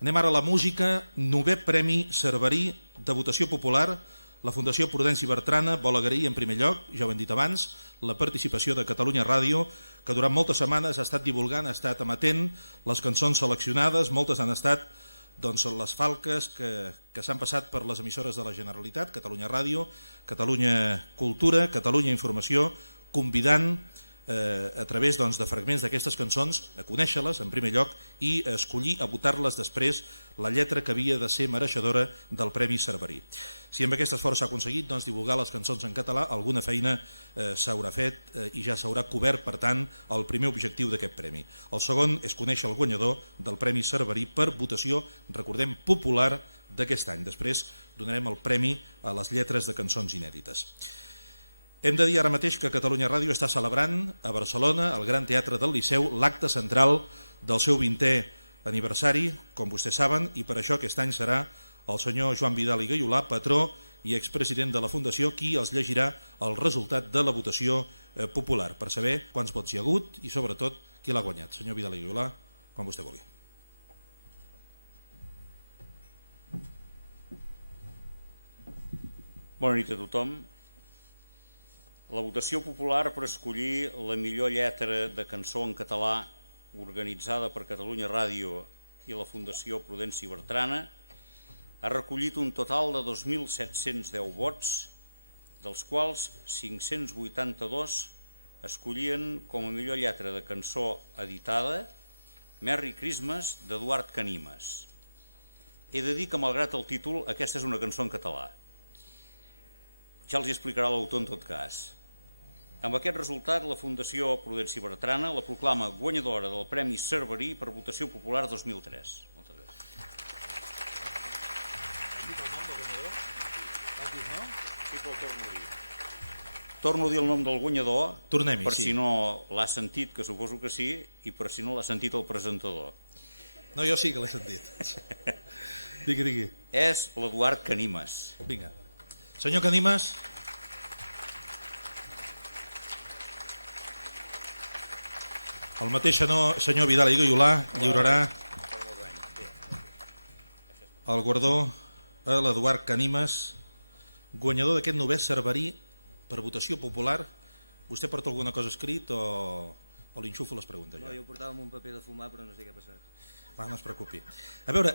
Anem ara a la música. 9è Premi Cerverí de votació popular. La Fundació Prudenci Bertrana vol agrair en primer lloc, ja ho hem dit abans, la participació de Catalunya Ràdio, que durant moltes setmanes ha estat divulgant, ha estat emetent les cançons seleccionades, moltes han estat les falques que s'han passat per les emissores de la Generalitat, Catalunya Ràdio, Catalunya Cultura, Catalunya Informació, convidant a través de fragments d'aquestes cançons a conèixer-les en primer lloc i a escollir, a votar-les després la lletra que havia de ser mereixedora del Premi Cerverí. Si amb aquest esforç s'ha aconseguit divulgar les cançons en català, alguna feina s'haurà fet i ja s'haurà cobert, per tant, el primer objectiu d'aquest premi. El segon és conèixer el guanyador del Premi Cerverí per votació, recordem, popular d'aquest any. Després donarem el premi a les lletres de cançons inèdites. Hem de dir ara mateix que Catalunya Ràdio està celebrant a Barcelona, al Gran Teatre del Liceu, l'acte central del seu 20è aniversari, com vostès saben, i per això aquest any serà el senyor Joan Vidal i Gaiolà, patró i expresident de la Fundació, qui els llegirà el resultat de la votació popular, per saber quants vots hi ha hagut i, sobretot, qui l'ha guanyat. Senyor Vidal i Gaiolà, quan vostè vulgui. Bona nit a tothom. La votació popular per escollir la millor lletra de cançó en català organitzada per Catalunya Ràdio i la Fundació Prudenci Bertrana ha recollit un total de 2.710 vots, dels quals 582 escollien com a millor lletra de cançó editada Merry Christmas d'Eduard Canimes. He de dir que, malgrat el títol, aquesta és una cançó en català. Ja els explicarà l'autor en tot cas. Amb aquest resultat, la Fundació Prudenci Bertrana la proclama guanyadora del Premi Cerverí per votació popular 2003. Moltes gràcies. Has dit el nom del guanyador? Has dit, no? Sí, però ho torno a dir. Torno a dir el nom del guanyador, per si no l'ha sentit, que suposo que sí, i per si no l'ha sentit el presentador. No, jo sí que l'he sentit. Digui. És l'Eduard Canimes. Vinga. Senyor Canimes. El mateix senyor Vidal i Gaiolà lliurarà el guardó a l'Eduard Canimes, guanyador d'aquest 9è Cerverí per votació popular. Vostè porta alguna cosa escrit o li enxufo les preguntes? No, jo portava un paper de fumar, però no sé què ha passat. Va, no es preocupi. A veure,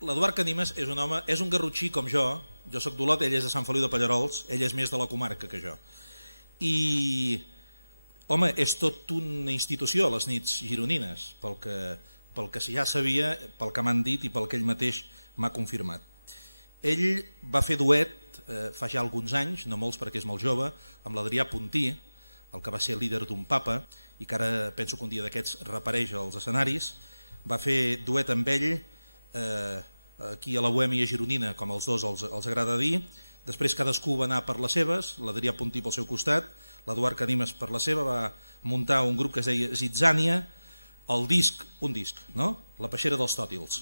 l'Eduard Canimes és un home, és un garrotxí com jo soc d'Olot, ell és de Sant Feliu de Pallerols, ell és més de la comarca que jo. I, home, és tot una institució a les nits gironines, pel que ja sabia, pel que m'han dit i pel que ell mateix m'ha confirmat. Ell va fer duet fa ja alguns anys, no molts perquè és molt jove, amb l'Adrià Puntí, el que va ser líder d'un papa i que ara penso que un dia d'aquests reapareix als escenaris, va fer duet amb ell aquí a la Bohèmia gironina, com els dos els agrada dir. Després cadascú va anar per les seves, l'Adrià Puntí pel seu costat, l'Eduard Canimes per la seva, va muntar un grup que es deia Zitzània, un disc, no? La peixera dels tòtils,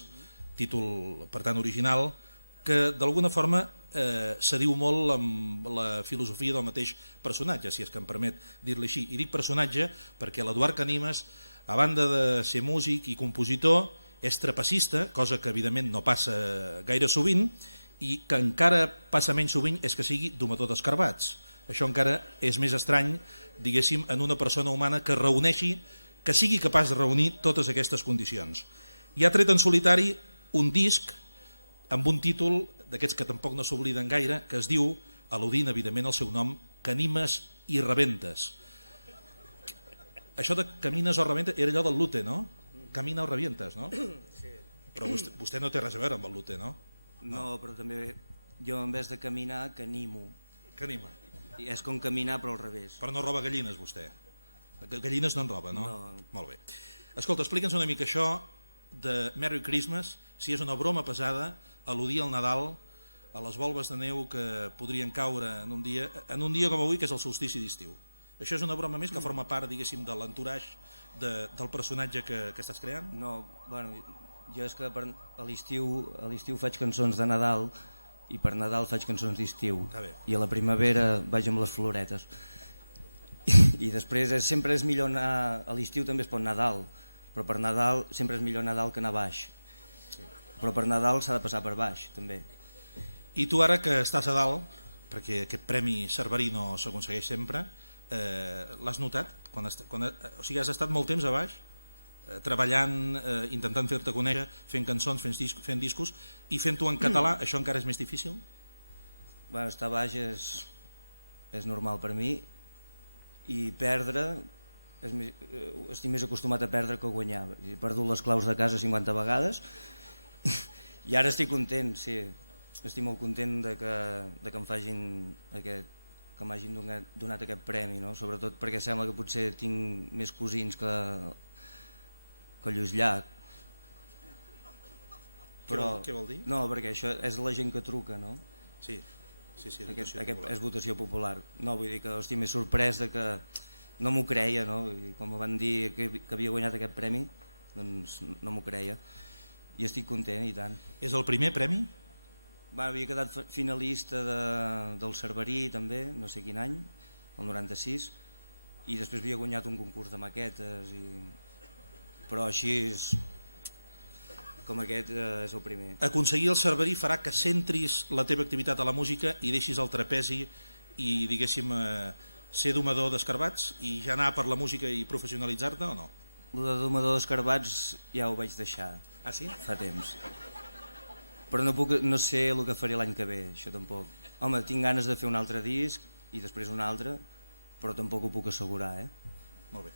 títol per tant original, que d'alguna forma s'adiu molt amb la filosofia del mateix personatge, si és que em permet dir-li així. I dic personatge perquè l'Eduard Canimes, a banda de ser músic i compositor, és trapecista, cosa que evidentment no passa gaire sovint, i que encara passa menys sovint és que sigui domador d'escarbats. Això encara és més estrany, diguéssim, en una persona humana que reuneixi, que sigui capaç de reunir totes aquestes condicions. I ha tret en solitari un disc amb un títol d'aquests que tampoc no s'obliden gaire, que es diu, al·ludint evidentment al seu nom, Canimes i rebentes. Això de camines o rebentes era allò del Lute, no? Camina o revientes, no? Sí. Però vostè no té res a veure amb el Lute, no? No, però també jo en vez de caminar, canimo. Canima. I és com caminar però al revés. Però no roba gallines vostè. Gallines no en roba, no? No. Molt bé. Escolta, explica'ns una mica això de Merry Christmas, si és una broma pesada, al·ludir al Nadal, a les volves de neu que podrien caure en un dia com avui, que és el solstici d'estiu. Això és una broma més que forma part, diguéssim, de l'entourage del personatge que estàs creant? No, bueno, jo és que a l'estiu faig cançons de Nadal i per Nadal faig cançons d'estiu. I a la primavera vaig amb les floretes. I després sempre és millor anar, a l'estiu també es pot Nadal, però per Nadal sempre és millor Nadal que anar baix. Però per Nadal s'ha de passar per baix, també. I tu ara que estàs a dalt, perquè aquest premi Cerverí no s'aconsegueix sempre, l'has notat? O sigui, has estat molt temps a baix, treballant, intentant fer-te conèixer, fent cançons, fent discos, i fent-ho en català, això encara és més difícil? Bueno, estar baix és normal per mi, i perdre, estic més acostumat a perdre que a guanyar. He perdut les claus de casa 50 vegades, i ara estic content, sí. Estic molt content de que em facin que m'hagin donat aquest premi, no? Sobretot perquè sembla que potser tinc més cosins que Lluís Llach. Què vol dir? No, perquè això és la gent que truca, no? Sí, és votació popular. No, vull dir que estic més sorprès de que no m'ho creia, no? I com em van dir que havia guanyat aquest premi, doncs no m'ho creia. I estic content, i tant. És el primer premi? Havia quedat finalista del Cerverí també, no sé quin any, el 96, i després havia guanyat un concurs de maquetes, però així com aquest és el primer. Aconseguir el Cerverí farà que centris la teva activitat a la música i deixis el trapezi i, diguéssim, ser domador d'escarbats i ja anar per la música i professionalitzar-te o no? El de domador d'escarbats ja ho vaig deixar. Ah, sí? Fa temps. Però no sé el que faré l'any que ve, això tampoc. Home, tinc ganes de fer un altre disc i després un altre, però tampoc ho puc assegurar, Molt bé.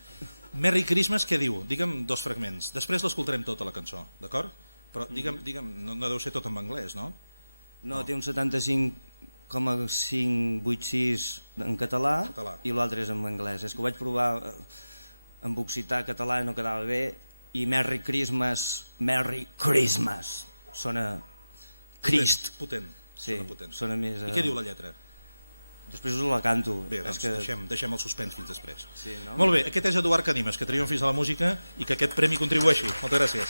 Merry Christmas, què diu? Digue'm 2 fragments. Després l'escoltarem tota la cançó, d'acord? Però digue'm, no deu ser tot en anglès, no? No, té un 75,586 en català i l'altre és en anglès. És que ho vaig provar en occità, català, no quedava bé, i Merry Christmas, sona Crist. Potent. Sí, sona més... I què diu la lletra? Després us la canto. Bé, doncs deixem el suspens fins després. Sí, no? Molt bé, aquest és Eduard Canimes, que triomfis a la música i que aquest premi contribueixi. Moltes gràcies.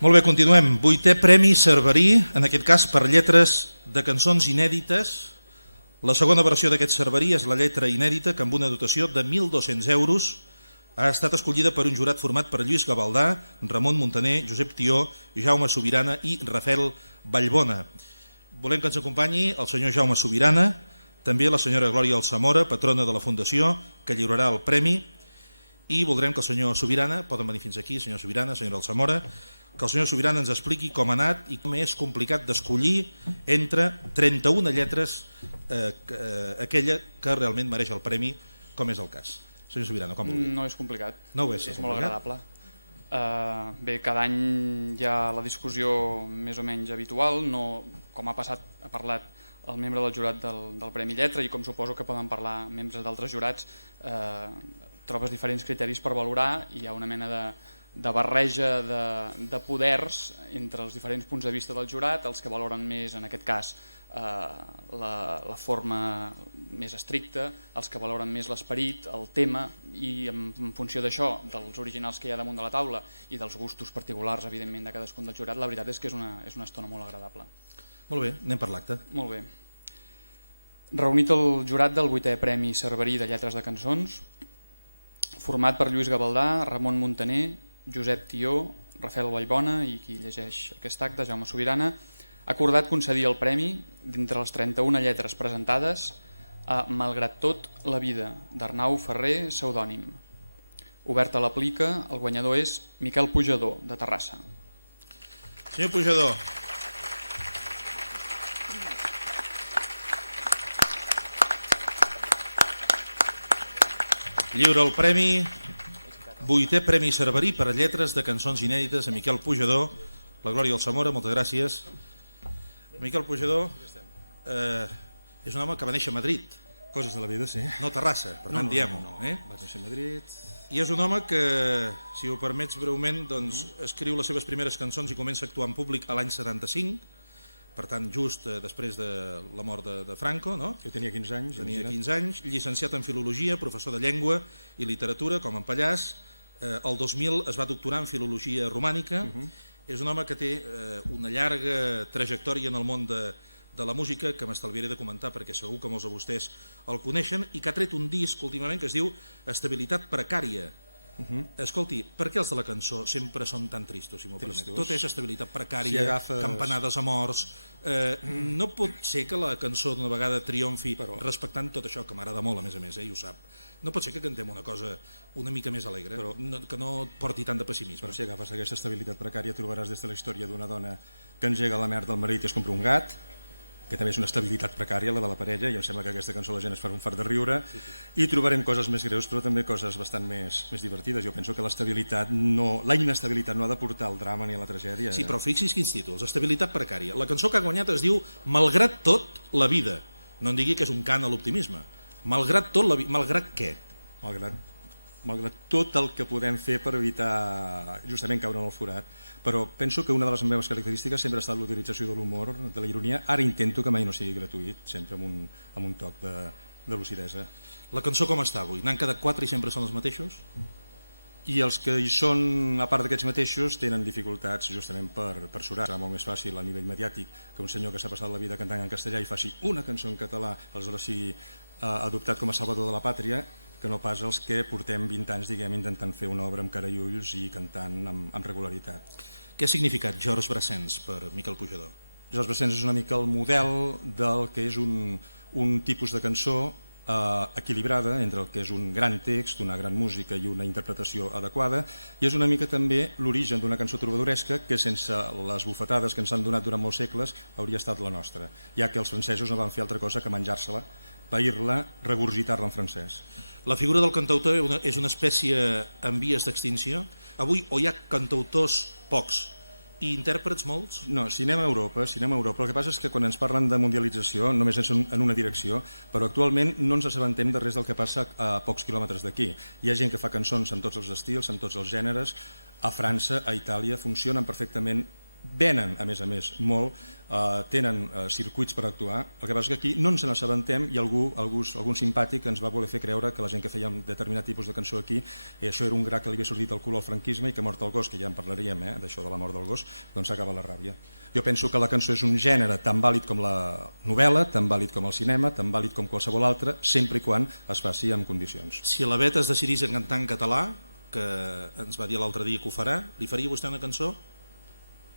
Molt bé, continuem. 8è Premi Cerverí, en aquest cas per lletres de cançons inèdites. La segona versió d'aquest Cerverí és la lletra inèdita, que amb una dotació de 1.200 euros ha estat escollida per un jurat format per Lluís Gavaldà, Ramon Muntaner, Josep Tió, Jaume Sobirana i Rafael Vallbona. Volem que ens acompanyi el senyor Jaume Sobirana, també la senyora Glòria Alsamora, patrona de la Fundació, que lliurarà el premi, i voldrem que el senyor Sobirana, poden venir fins aquí, senyor Sobirana, senyora Alsamora, que el senyor Sobirana ens expliqui com ha anat i com és complicat d'escollir entre 31 lletres aquella que realment mereix el premi, com és el cas. Senyor Sobirana, com vulgui. No és complicat. No ho és molt agradable. Bé, cada any hi ha la discussió més o menys habitual, no, com ha parlat el membre del jurat del Premi Lletra, i com suposo que poden parlar membres d'altres jurats, trobes diferents criteris per valorar, i hi ha una mena de barreja de poders entre els diferents punts de vista del jurat, els que valoren més, en aquest cas, la forma més estricta, els que valoren més l'esperit, el tema, i en funció d'això, dels originals que hi ha damunt de la taula i dels gustos particulars, evidentment, de cadascun del jurat, la veritat és que és una estona molt agradable. Molt bé, anem per l'acte. Molt bé. Reunit el jurat del 8è Premi Cerverí de Lletres de Cançons, format per Lluís Gavaldà, Ramon Muntaner, Josep Tió, Rafael Vallbona i qui llegeix aquest acte, Jaume Sobirana, ha acordat concedir el premi d'entre les 31 lletres presentades a Malgrat tot, la vida, d'Arnau Ferrer, pseudònim. Obert a l'aplica, el guanyador és Miquel Pujador, de Terrassa. Senyor Pujador. Lliura el premi, 8è Premi Cerverí per a lletres de cançons inèdites a Miquel Pujador, la Glòria del Zamora, moltes gràcies. Miquel Pujador és un home que va néixer a Madrid. Coses de la vida, sí. No a Terrassa, per tant, diem-ho. Vaig néixer a Madrid. I és un home que, si ho permets breument, escriu les seves primeres cançons i comença a actuar en públic a l'any 75, per tant, just després de la mort de Franco. Jo tenia 15 anys. Tenia 15 anys, llicenciat en Filologia, professor de Llengua i Literatura, com en Pallars. El 2000 es va doctorar en Filologia Romànica. És un home que té una llarga trajectòria en el món de la música, que m'estalviaré de comentar perquè segur que molts de vostès el coneixen, i que ha tret un disc últimament que es diu Estabilitat precària. Escolti, per què els de la cançó sempre són tan tristos, si m'ho permet? Tot és estabilitat precària, campanades a morts. No pot ser que la cançó d'una vegada triomfi respectant tot això, que m'agrada molt, a més, i ho sap. No pot ser que cantem una cosa una mica més alegre, que no porti tant de pessimisme. Però si agafes aquesta estabilitat precària trobaràs des de la història d'una dona que engega la merda del marit i es compra un gat, que també és una estabilitat precària, la de la parella, i em sembla que aquesta cançó la gent es fa un fart de riure, i trobarem coses més greus, però també coses bastant més divertides. Jo penso que la inestabilitat no ha de portar al drama ni a la tragèdia. Sí, però fixi's quins títols. Estabilitat precària. La cançó que ha guanyat es diu Malgrat tot, la vida. No em digui que és un cant a l'optimisme. Malgrat tot, la vida. Malgrat què? Malgrat tot el que podem fer per evitar justament caure en el forat, però penso que una de les meves característiques sempre ha estat l'utilització de l'humor, de la ironia. Ara intento que mai no sigui gratuït, sempre amb un toc de lucidesa. La cançó com està avui? N'han quedat 4 i sempre són els mateixos? I els que hi són, a part d'aquests mateixos, tenen dificultats justament per surar. Serà molt més fàcil a nivell mediàtic que un senyor que s'ha passat la vida cantant en castellà i faci una cançó en català, aleshores sigui adoptat com a salvador de la pàtria, que no pas els que portem 20 anys, intentant fer una obra amb cara i ulls i cantant amb regularitat. Què ha significat Georges Brassens per Miquel Pujador? Georges Brassens és una mica el model del que és un tipus de cançó equilibrada entre el que és un gran text, una gran música i una interpretació adequada, i és una mica també l'origen d'una cançó trobadoresca que sense les bufetades que ens han donat durant molts segles hauria estat la nostra, ja que els francesos no van fer altra cosa que menjar-se-la, pair-la, regurgitar-la en francès. La figura del cantautor és una espècie en vies d'extinció? Avui o hi ha cantautors pocs i intèrprets molts? No, si anem a Europa. El que passa és que quan ens parlen de mundialització només és en una direcció, però actualment no ens assabentem de res del que passa a pocs quilòmetres d'aquí. Hi ha gent que fa cançons amb tots els estils, amb tots els gèneres. A França, a Itàlia, funcionen perfectament, venen, a més, molt, tenen circuits per actuar. El que passa és que aquí no ens n'assabentem i algun simpàtic ens va voler fer creure que la gent que feia un determinat tipus de cançó aquí, això era un gra que li havia sortit al cul al franquisme i que mort el gos, que ja en parlaríem, d'això de la mort del gos, doncs s'acaba la ràbia. Jo penso que la cançó és un gènere tan vàlid com la novel·la, tan vàlid com el cinema, tan vàlid com qualsevol altre, sempre i quan es faci amb condicions. Si la Bet es decidís a cantar en català, que ens va dir l'altre dia que ho farà, li faria vostè una cançó?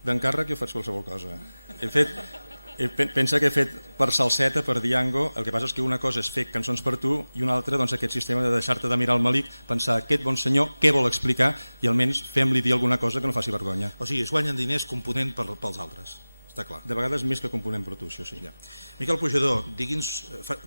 D'encàrrec jo faig qualsevol cosa. Pensa que he fet per salseta, per Diango, el que passa és que una cosa és fer cançons per tu i una altra doncs, aquest sistema de deixar-te de mirar el malic, pensar aquest bon senyor què vol explicar i almenys fem-li dir alguna cosa que no faci vergonya. O sigui, es guanyen diners component pels altres. Està clar. De vegades més que component Pro Tools, sí. Miquel Pujador, digui'ns,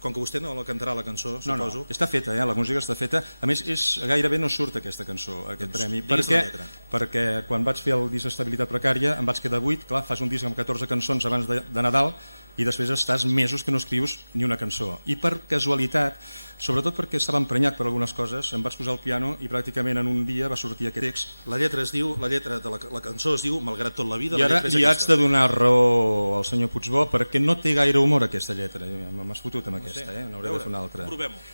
com que vostè no la cantarà la cançó, suposo... No, està feta, la música està feta. A més, gairebé no surt aquesta cançó, aquest premi, perquè quan vaig fer el disc Estabilitat Precària em vaig quedar buit, clar, fas un disc amb 14 cançons abans de Nadal i després estàs mesos que no escrius ni una cançó. I per casualitat, sobretot perquè estava emprenyat per algunes coses, em vaig posar al piano i pràcticament en un dia va sortir aquest text. La lletra de la cançó es diu Malgrat tot la vida. I ara li haig de donar raó al senyor Puigbó perquè no té gaire humor aquesta lletra. M'has fotut amb aquesta, n'hauré de fer una altra. Provem-ho.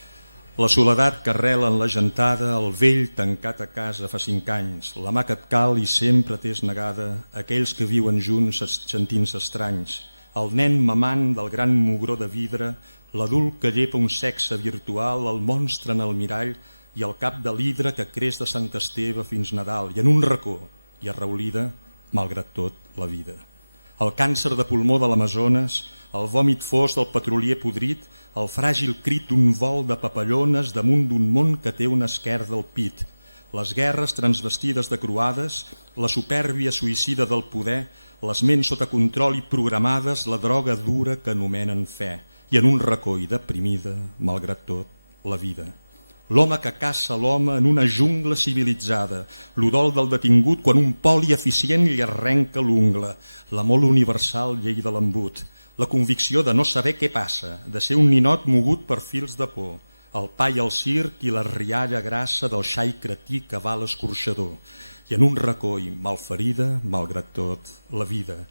La soledat que arrela en la gentada, el vell tancat a casa fa 5 anys, la mà que et cal i sempre t'és negada, aquells que viuen junts sentint-se estranys, el nen mamant del gran mugró de vidre, l'adult que llepa un sexe virtual, el monstre en el mirall i el cap de l'hidra que creix de Sant Esteve fins Nadal, i en un racó i arraulida, malgrat tot, la vida. El càncer de pulmó de l'Amazones, el vòmit fos del petrolier podrit, el fràgil crit d'un vol de papallones damunt d'un món que té una esquerda al pit, les guerres transvestides de croades, la supèrbia suïcida del poder, les ments sota control i programades, la droga dura que anomenen fe, i en un racó i deprimida, malgrat tot, la vida. L'home que caça l'home en una jungla civilitzada, l'udol del detingut quan un poli eficient li arrenca l'ungla, l'amor universal llei de l'embut, la convicció de no saber què passa, de ser un ninot mogut per fils de por, el pa i el circ i la rialla grassa del xai cretí que va a l'escorxador, i en un racó i malferida, malgrat tot, la vida.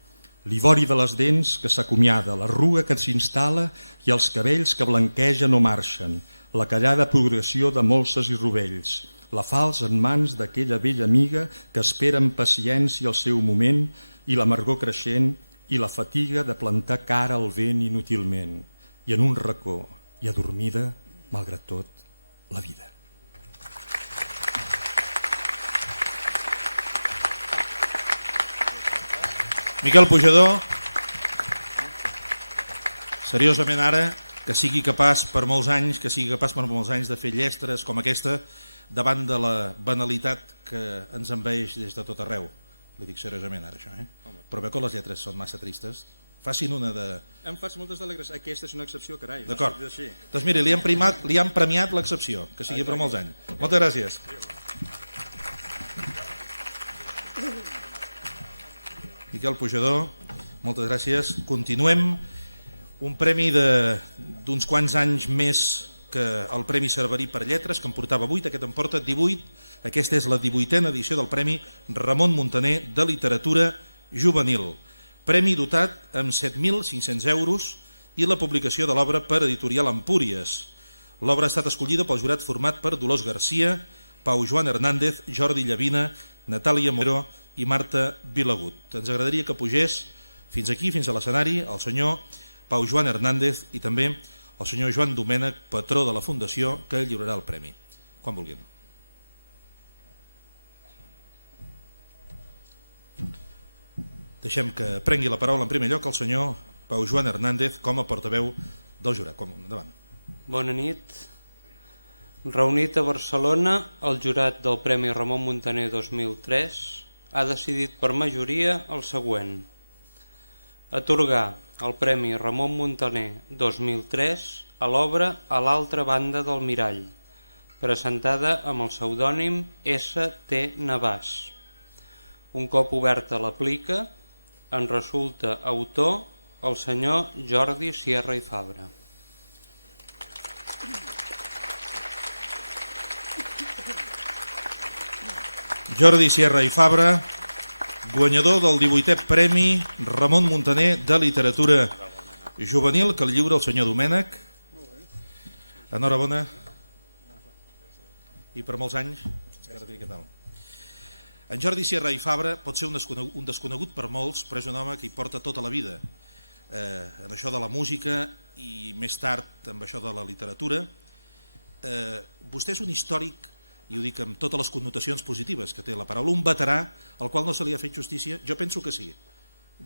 L'ivori de les dents que s'acomiada, la ruga que s'instal·la i els cabells que blanquegen o marxen, la callada progressió de molses i rovells, la falç en mans d'aquella vella amiga que espera amb paciència el seu moment i l'amargor creixent i la fatiga de plantar cara al vent inútilment, i en un racó i adormida, malgrat tot, la vida. Miquel Pujador, seriosament ara, que sigui capaç per molts anys, de fer llestres com aquesta davant de la banalitat que ens envaeix des de tot arreu. Li dic seriosament ara, això. Però veu que les lletres són massa tristes. Facin una de... Em faig moltes d'alegres. Aquesta és una excepció, carai. D'acord. Doncs miri, li han premiat l'excepció, que sigui per molts anys. Moltes gràcies. Miquel Pujador, moltes gràcies. Continuem. Un premi d'uns quants anys més que el Premi Cerverí per Lletres, que en portava 8, aquest en porta 18. Aquesta és la 18a edició del Premi Ramon Muntaner de Literatura Juvenil. Premi dotat amb 7.500 euros i la publicació de l'obra per Editorial Empúries. L'obra ha estat escollida pel jurat format per Dolors Garcia, Pau Joan Hernández, Jordi Llavina, Natàlia Moró i Marta Vilagut. Ens agradaria que pugés fins aquí, fins a l'escenari, el senyor Pau Joan Hernández i també el senyor Joan Domènech, patró de la Fundació, que lliurarà el premi. Quan vulguin. Deixem que prengui la paraula en primer lloc el senyor Pau Joan Hernández com a portaveu del jurat. Endavant. Bona nit. Reunit a Barcelona, el jurat del Premi Ramon Muntaner 2003 ha decidit per majoria el següent: atorgar el Premi Ramon Muntaner 2003 a l'obra A l'altra banda del mirall, presentada amb el pseudònim S.T. Navàs. Un cop oberta la plica, en resulta autor el senyor Jordi Sierra i Fabra. Jordi Sierra i Fabra, guanyador del 18è Premi Ramon Muntaner de Literatura Juvenil, que el lliura el senyor Domènech. Enhorabona. I per molts anys. Què tal? En Jordi Sierra i Fabra pot ser un desconegut per molts, però és un home que hi porta tota la vida. En això de la música i més tard amb això de la literatura. Vostè és un històric, i ho dic amb totes les connotacions positives que té la paraula, un veterà al qual no se li ha fet justícia? Jo penso que sí.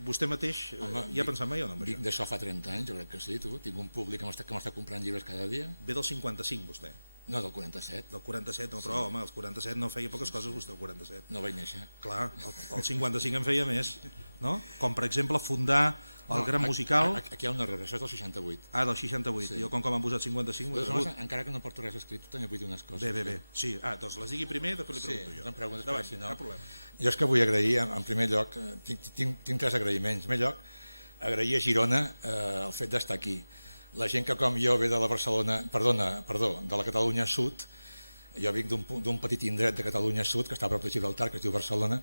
Vostè mateix hi ha pensat mai o no? D'això fa 30 anys, jo crec que sí, tu. Tinc un públic que m'està comprant llibres cada dia. Ve del 55, vostè. No, del 47. Del 47, no, però home, el 47 no feia poques coses vostè, el 47. No vaig néixer. Clar, el 55 en feia més, no? Com per exemple fundar el Gran Musical... Aquí hi ha un error, això és del 68. Ah, del 68. Sí. Jo com que m'han posat 55... Encara que no porto res escrit, també vull dir unes coses. Bé. Sí, doncs les digui primer, després li pregunto jo. Sí, em preguntes, si no... Cap problema. Jo és que vull agrair, en primer lloc, tinc 3 agraïments. En primer lloc, agrair a Girona el fet d'estar aquí. La gent que com jo ve de la Barcelona, de la Catalunya Sud, jo vinc d'un petit indret de Catalunya Sud, que està a prop de Gibraltar, que es diu Barcelona,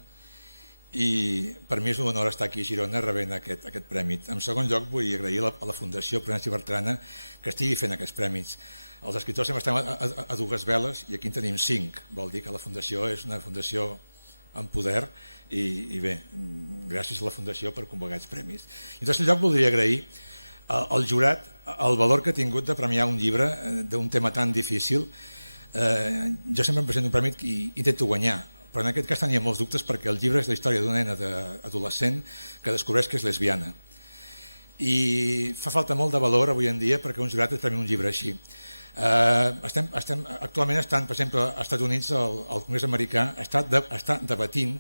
i per mi és un honor estar aquí a Girona rebent aquest premi. En segon lloc, vull agrair a la Fundació Prudència Bertrana que estigui fent aquests premis. Els escriptors sempre estem a 2 veles i aquí en tenim 5. Vol dir que la Fundació és una fundació amb poder i bé, gràcies a la Fundació per convocar aquests premis. En tercer lloc, voldria agrair al jurat el valor que ha tingut de premiar un llibre d'un tema tan difícil. Jo sempre em presento un premi i intento guanyar, però en aquest cas tenia molts dubtes perquè el llibre és la història d'una nena adolescent que descobreix que és lesbiana. I fa falta molt de valor avui en dia perquè un jurat et premi un llibre així. Actualment estan, per exemple, als Estats Units, el Congrés americà està debatint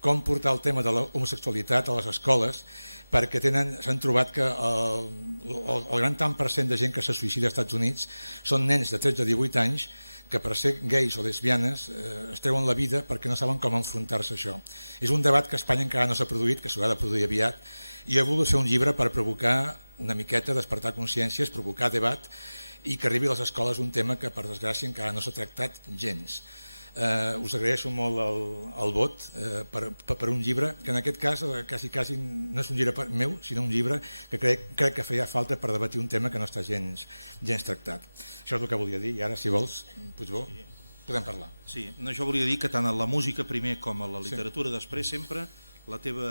com portar el tema de l'homosexualitat a les escoles perquè s'han trobat que el gran tant % de gent que se suïcida als Estats Units són nens de 13 a 18 anys que per ser gais o lesbianes es treuen la vida perquè no saben com enfrontar-se a això. És un debat que a Espanya encara no s'ha produït, que s'haurà de produir aviat, i he volgut fer un llibre per provocar una miqueta, despertar consciències, provocar debat i que arribi a les escoles un tema que per desgràcia encara no s'ha tractat gens. Us agraeixo molt el vot per un llibre que en aquest cas quasi no és un llibre meu, sinó un llibre que crec que feia falta per debatir un tema que no està gens tractat. Això és el que volia dir i ara, si vols, Puigbó, podem parlar. Sí, jo volia dir que tant a la música primer com a la literatura després sempre la teva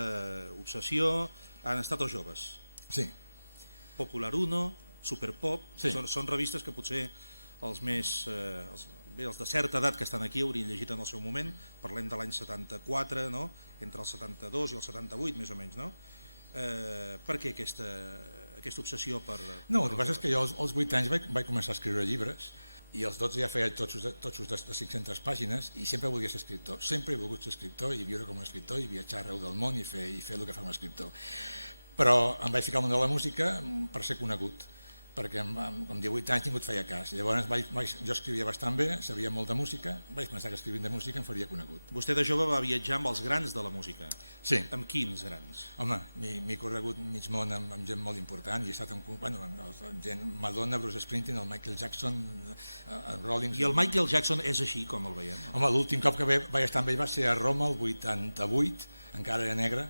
obsessió han estat els joves. Sí. Popular Uno, Superpop, són revistes que potser els més... Bé, els de certa edat que estan aquí haurien llegit en el seu moment, parlem de l'any 74, no? Entre el 72 i el 78 més o menys, no? Per què aquesta obsessió per... No, el que passa és que jo als 8 anys vaig començar a escriure llibres i als 12 ja feia totxos de 500 pàgines i sempre volia ser escriptor, sempre he volgut ser escriptor i viure com a escriptor i viatjar arreu del món i fer el que fa un escriptor. Però em vaig ficar al món de la música per ser conegut, perquè amb 18 anys ningú et feia cas. Llavors jo escrivia bastant bé, sabia molt de música, vaig pensar que escrivint de música em faria conegut. Vostè de jove va viatjar amb els grans de la música? Sí. Amb quins grans? Home, m'he corregut mig món amb gent molt important i he estat amb gent, Madonna, Bruce Springsteen, el Michael Jackson, el Rolling... I el Michael Jackson és així com el veiem? Home, l'últim cop que vaig estar amb ell va ser a Roma el 88, encara era negre.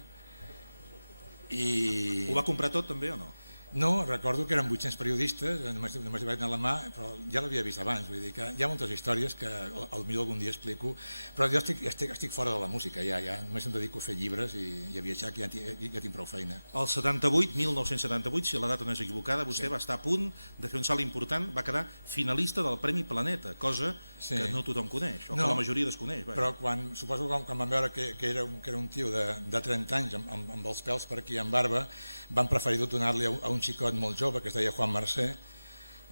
Ho va comprar tot també o no? No, recordo que eren 800 periodistes, només li vaig anar a la mà, però ja l'havia vist abans, vull dir que hi ha moltes històries que potser algun dia explico, però jo estic fora de la música, ja només em dedico a fer llibres i a viatjar, que ja tinc prou feina. El 1978, si la data no és equivocada, vostè va estar a punt de fer un salt important, va quedar finalista del Premi Planeta, cosa que no tothom coneix, o que la majoria desconeix. Però suposo que quan van veure que era un tio de 30 anys amb els pèls per aquí, amb barba, van preferir donar-li a un xicot molt jove que es deia Juan Mercè,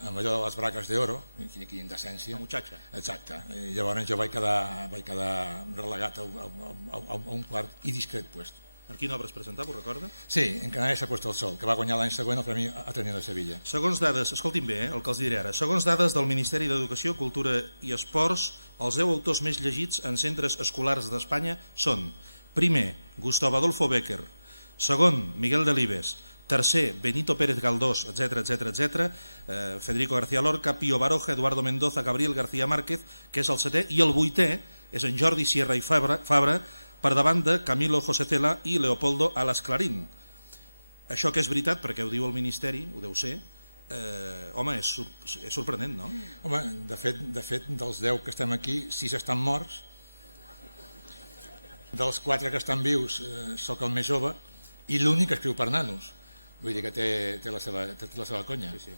amb allò de les braques d'oro, quina indecència. La muchacha. Exacte. I llavors jo vaig quedar relegat a un quart i discret puesto. En quina obra es presentava, ho recorda? Sí, en Canarias s'ha puesto el sol, que va guanyar l'any següent el Premi Ateneo de Sevilla. Segons dades, escoltin bé el que els diré ara, segons dades del Ministeri d'Educació, Cultura i Esports, els 10 autors més llegits en centres escolars d'Espanya són: primer, Gustavo Adolfo Bécquer; segon, Miguel Delibes; tercer, Benito Pérez Galdós, etc. Federico García Lorca, Pío Baroja, Eduardo Mendoza, Gabriel García Márquez, que és el 7è, i el 8è és en Jordi Sierra i Fabra, per davant de Camilo José Cela i Leopoldo Alas Clarín. Això que és veritat, perquè ho diu el Ministeri, ho deu ser, home, és sorprenent, no? Home, de fet, dels 10 que estem aquí, 6 estan morts, dels 4 que estan vius sóc el més jove i l'únic que escriu per nanos. Vull dir que té la seva conya. Sí.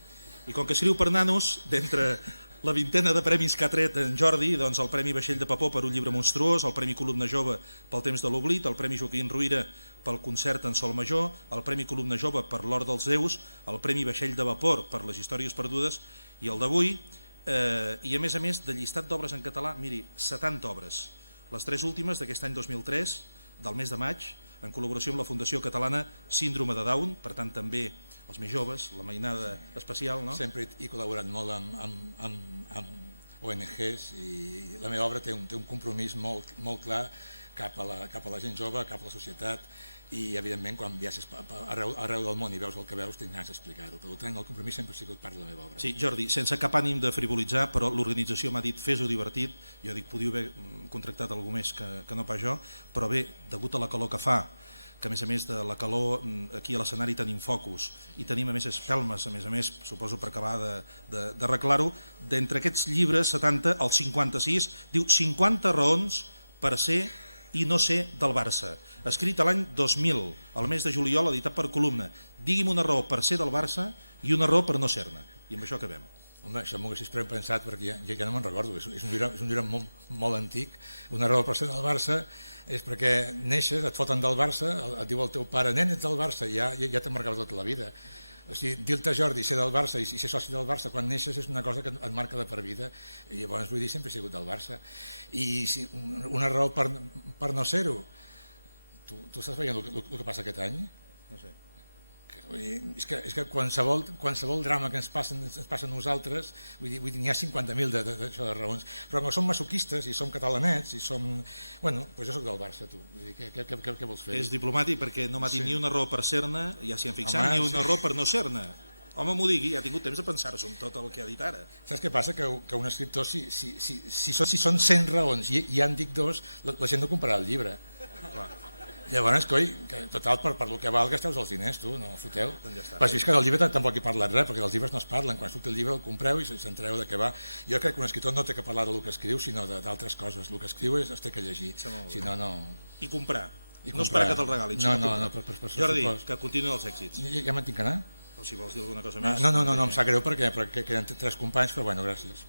I com que escriu per nanos, d'entre la vintena de premis que ha tret en Jordi, doncs el Premi Vaixell de Papó per un llibre monstruós, el Premi Columna Jove pel Temps de l'Oblit, el Premi Joaquim Ruïra pel concert en sol major, el Premi Columna Jove per l'Hort dels Déus, el Premi Vaixell de Vapor per les històries perdudes i el d'avui, I a més, de llistat d'obres en català, miri, 70 obres. Les 3 últimes d'aquest any 2003, del mes de maig, en col·laboració amb la Fundació Catalana Síndrome de Down, per tant també els més joves, la mainada especial, no? Sempre he col·laborat molt amb ONGs i la meva obra té un compromís molt clar cap a la gent jove, cap a la societat, i evidentment quan viatges arreu del món i veus el que veus tens ganes d'explicar-ho. Per tant, el compromís sempre ha sigut part de la meva obra. Sí, Jordi, sense cap ànim de frivolitzar, però l'organització m'ha dit fes-ho divertit, jo dic podíeu haver contractat algú més que no pas jo, però bé, degut a la calor que fa, que a més de la calor aquí a l'escenari tenim focus i tenim a més espelmes, a més, suposo per acabar d'arreglar-ho, d'entre aquests llibres 70, el 56, diu 50 raons per ser i no ser del Barça, escrit a l'any 2000, al mes de juliol, editat per Columna. Digui'm una raó per ser del Barça i una raó per no ser-ne. I amb això acabem. Home, això m'ho haguessis pensat perquè ja no me'n recordo, és un llibre molt antic. Una raó per ser del Barça és perquè neixes, et foten del Barça, et diu el teu pare, nen, ets del Barça, i ja t'ha marcat tota la vida. O sigui, dir-te Jordi, ser del Barça i ser soci del Barça quan neixes és una cosa que et marca de per vida, i llavors vull dir, sempre he sigut del Barça. I una raó per no ser-ho, tu estàs veient el que passa aquest any? No sé. És que qualsevol drama que ens passa a nosaltres, vull dir, n'hi ha 50.000 de raons, però com som masoquistes i som catalanets i som... Bueno, doncs jo soc del Barça, tu. Què vols fer? És diplomàtic perquè no m'ha dit ni una raó per ser-ne, ja s'hi han fixat, ni una raó per no ser-ne. Home, m'ho digui, ha tingut temps de pensar-s'ho amb tot el que ha dit ara. Saps què passa? Que un escriptor, si són 100 raons i ja en dic 2, la gent no comprarà el llibre. Clar. Llavors, coi, total, per el que val gasteu els diners, tu, no foteu. Però si és que del llibre tampoc he parlat res, perquè dels llibres no es parlen. Quan surt el llibre el compreu i s'entreu de què va. Jo crec que un escriptor no té que parlar del que escriu, sinó d'altres coses. El que escriu es té que llegir, si no, no... I comprar. No esperar que te'l regalin. No, Jordi, que continuï els èxits. Ja me'n tinc que anar? O si vols dir alguna cosa més. No, em sap greu perquè queden 3 companys, però bueno, gràcies.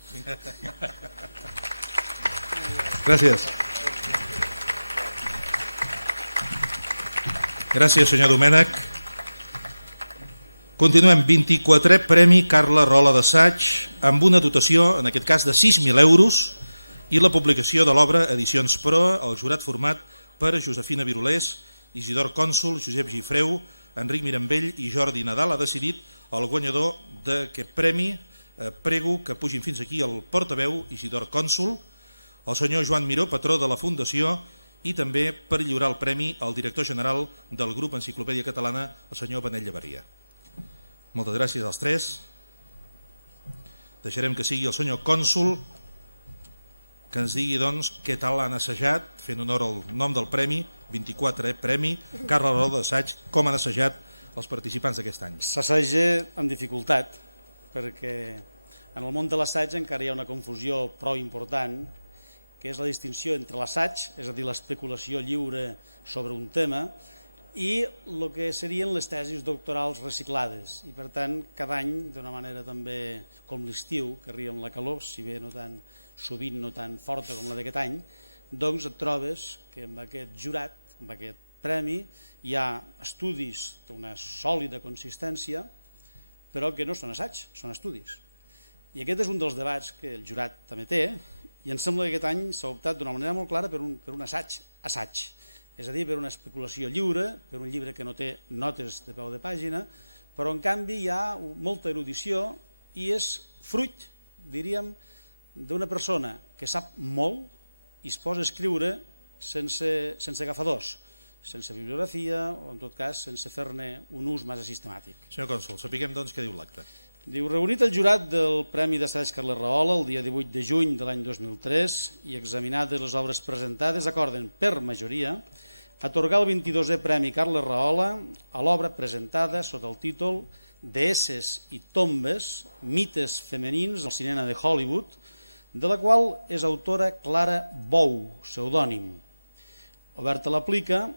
Gràcies. Gràcies, senyor Domènech. Continuem, 24è Premi Carla Rola d'Assaig, amb una dotació, en aquest cas, de 6.000 euros i la publicació de l'obra Edicions Proa, el jurat format per Josefina Virulés, Isidor Cònsul, Josep Gifreu, Enric Mirambell i Jordi Nadal. Ha decidit el guanyador d'aquest premi. Prego que pugin fins aquí el portaveu Isidor Cònsul, el senyor Joan Miró, patró de la Fundació, i també per lliurar el premi al director general del grup Enciclopèdia Catalana, el senyor Benet Llavarria. Moltes gràcies als 3. Deixarem que sigui el senyor cònsul que ens digui doncs què tal han assajat, fent honor al nom del premi, 24è Premi Carla Rola d'Assaig, com han assajat els participants d'aquest any. S'assaja amb dificultat, perquè en el món de l'assaig encara hi ha una confusió prou important, que és la distinció entre l'assaig, és a dir, l'especulació lliure sobre un tema, i el que serien les tesis doctorals reciclades. I per tant, cada any, d'una manera també com l'estiu, que arriba amb la calor, si bé no tan sovint, no tan forta com la d'aquest any, doncs et trobes que amb aquest jurat, amb aquest premi, hi ha estudis d'una sòlida consistència, però que no són assaig, són estudis. I aquest és un dels debats que el jurat també té, i em sembla que aquest any s'ha optat d'una manera molt clara per un assaig, és a dir, per una especulació lliure, per un llibre que no té notes de peu de pàgina, però en canvi hi ha molta erudició i és fruit, diríem, d'una persona que sap molt i es posa a escriure sense agafadors, sense bibliografia o, en tot cas, sense fer-ne un ús massa sistemàtic. Senyor cònsol, sapiguem doncs què diu l'acte. Diu, reunit el jurat del Premi d'Assaig Carla Rahola el dia 18 de juny de l'any 2003 i examinades les obres presentades, acorden per majoria atorgar el 22è Premi Carla Rahola a l'obra presentada sota el títol Deesses i tombes, mites femenins al cinema de Hollywood, de la qual és autora Clara Bou, pseudònim. Oberta l'aplica,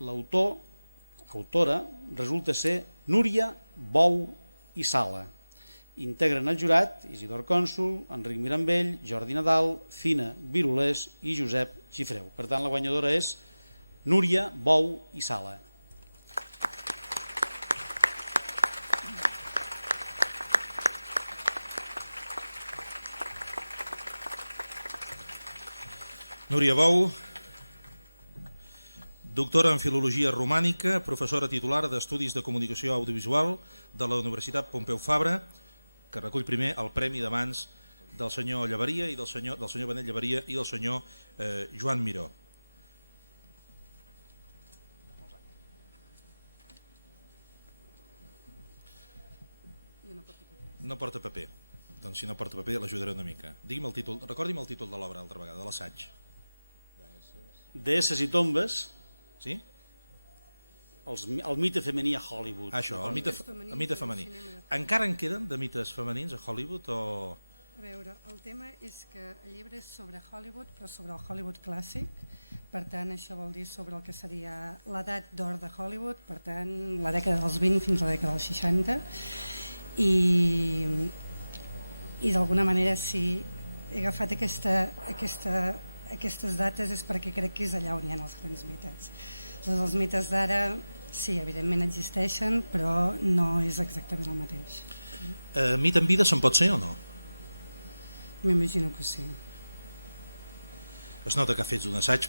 autora resulta ser Núria Bou i Sala. Integren el jurat Isidor Cònsul, Enric Mirambell, Jordi Nadal, Fina Virulés i Josep Gifreu. Per tant, la guanyadora és Núria Bou i Sala. Núria Bou, doctora en Filologia Romànica, professora titular d'Estudis de Comunicació Audiovisual de la Universitat Pompeu Fabra, que recull primer el premi de mans del senyor Llaveria i del senyor Benet Llaveria i del senyor Joan Miró. No porta paper. Doncs si no porta paper l'ajudaré una mica. Digui'm el títol, recordi'm el títol de l'obra altra vegada, de l'assaig. Deesses i tombes. Sí? El mite femení a Hollywood. Això, el mite femení. Encara en queden de mites femenins a Hollywood o...? A veure, el tema és que el llibre és sobre Hollywood, però sobre el Hollywood clàssic. Per tant, això vol dir sobre el que seria l'edat d'or de Hollywood, per tant, la dècada dels 20 fins a la dècada dels 60. I d'alguna manera, si he agafat aquestes dates és perquè crec que és allà on hi ha els grans mites. Els mites d'ara, sí, evidentment existeixen, però no és exactament el mateix. Mite en vida se'n pot ser o no? M'imagino que sí. Es nota que ha fet un assaig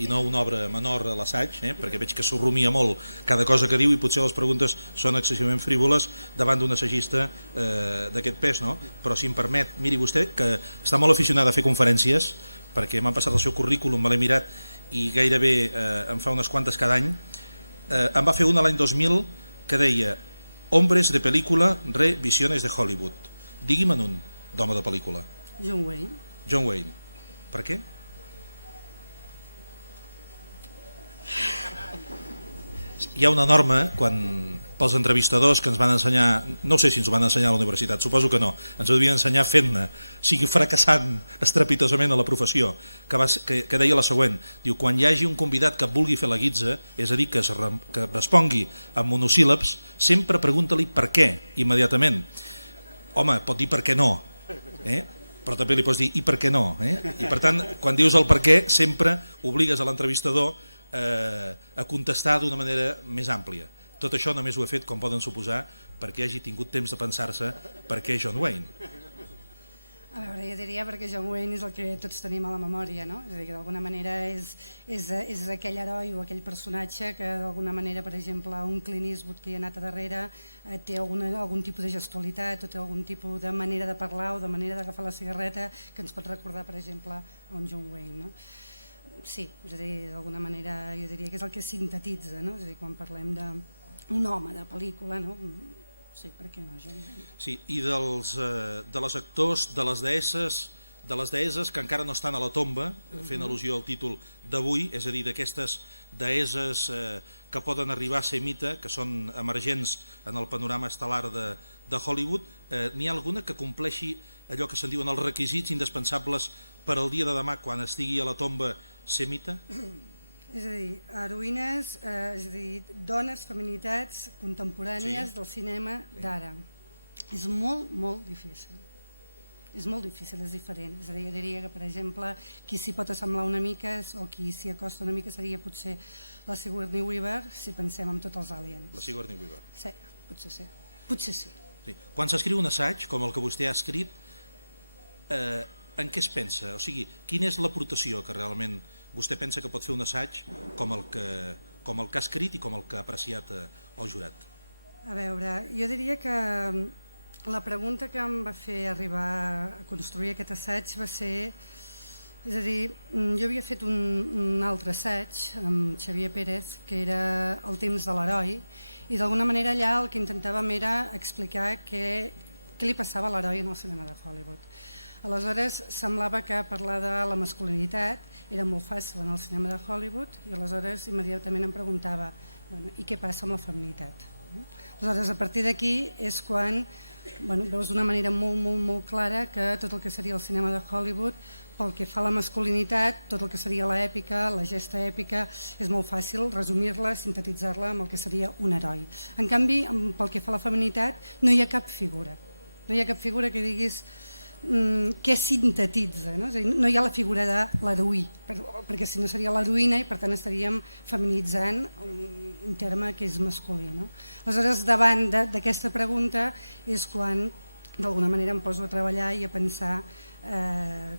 i no una obra menor a l'assaig, perquè veig que s'ho rumia molt cada cosa que diu i potser les preguntes són excessivament frívoles davant d'un assagista d'aquest pes, no? Però si em permet, miri vostè que està molt aficionada a fer conferències, perquè m'han passat el seu currículum, me l'he mirat i gairebé em fa unes quantes cada any. Em va fer una l'any 2000 que deia Hombres de pel·lícula, revisiones de Hollywood. Digui'm un d'home de pel·lícula. John Wayne. John Wayne. Per què? Hi ha una norma pels entrevistadors que ens van ensenyar, no sé si ens ho van ensenyar a la universitat, suposo que no, ens ho devien ensenyar fent-ne, sigui fracassant estrepitosament a la professió, que deia la següent, diu, quan hi hagi un convidat que vulgui fer la guitza, és a dir, que respongui amb monosíl·labs, sempre pregunta-li per què, immediatament. Home, pot dir per què no, però també li pots dir i per què no. I per tant, quan dius el per què, sempre obligues a l'entrevistador a contestar d'una manera més àmplia. Tot això només ho he fet, com poden suposar, perquè hagi tingut temps de pensar-se per què John Wayne. A veure, jo diria perquè John Wayne és el que tots tenim a la memòria, no? És a dir, que d'alguna manera és aquell heroi o aquell personatge que d'alguna manera, per exemple, un Clint Eastwood que hi ha anat a darrere té algun tipus de gestualitat o té algun tipus de manera de parlar o de manera d'agafar la cigarreta que ens pot recordar, per exemple, a un John Wayne, no? Sí, és a dir, d'alguna manera jo diria que és el que sintetitza, no? És a dir, quan parlem d'un home de pel·lícula, no? Sí, per què no, John Wayne? Sí, i de les actors, de les deesses que encara no estan a la tomba, fent al·lusió al títol d'avui, és a dir, d'aquestes deesses que poden arribar a ser mite, que són emergents en el panorama estel·lar de Hollywood, n'hi ha alguna que compleixi allò que se'n diuen els requisits indispensables per al dia de demà, quan estigui a la tomba, ser mite? És a dir, heroïnes, és a dir, dones, feminitats contemporànies del cinema d'ara. És molt, molt difícil. És molt difícil, és diferent. És a dir, jo diria que, per exemple, qui s'hi pot assemblar una mica o qui s'hi acosta una mica seria potser la Sigourney Weaver, si pensem en tots els aliens. La Sigourney Weaver. Sí, potser sí. Potser sí. Quan s'escriu un assaig, com el que vostè ha escrit, en què es pensa? O sigui, quina és l'aportació que realment vostè pensa que pot fer un assaig com el que ha escrit i com el que ha apreciat el jurat? A veure, jo diria que la pregunta que em va fer arribar a construir aquest assaig va ser... És a dir, jo havia fet un altre assaig amb Xavier Pérez, que era El temps de l'heroi, i d'alguna manera allà el que intentàvem era explicar què li passava a l'heroi en el cinema de Hollywood. Aleshores, semblava que parlar de la masculinitat era molt fàcil en el cinema de Hollywood i aleshores immediatament em preguntava i què passa amb la feminitat? Aleshores, a partir d'aquí és quan veus d'una manera molt clara que tot el que seria el cinema de Hollywood, pel que fa a la masculinitat, tot el que seria l'èpica, la gesta èpica, és molt fàcil resumir-la, sintetitzar-la amb el que seria un heroi. En canvi, pel que fa a la feminitat, no hi ha cap figura. No hi ha cap figura que diguis què sintetitza, no? És a dir, no hi ha la figura de l'heroí, perquè si no seria l'heroïna i per tant estaríem feminitzant un terme que és masculí. No? Aleshores, davant d'aquesta pregunta és quan d'alguna manera em poso a treballar i a pensar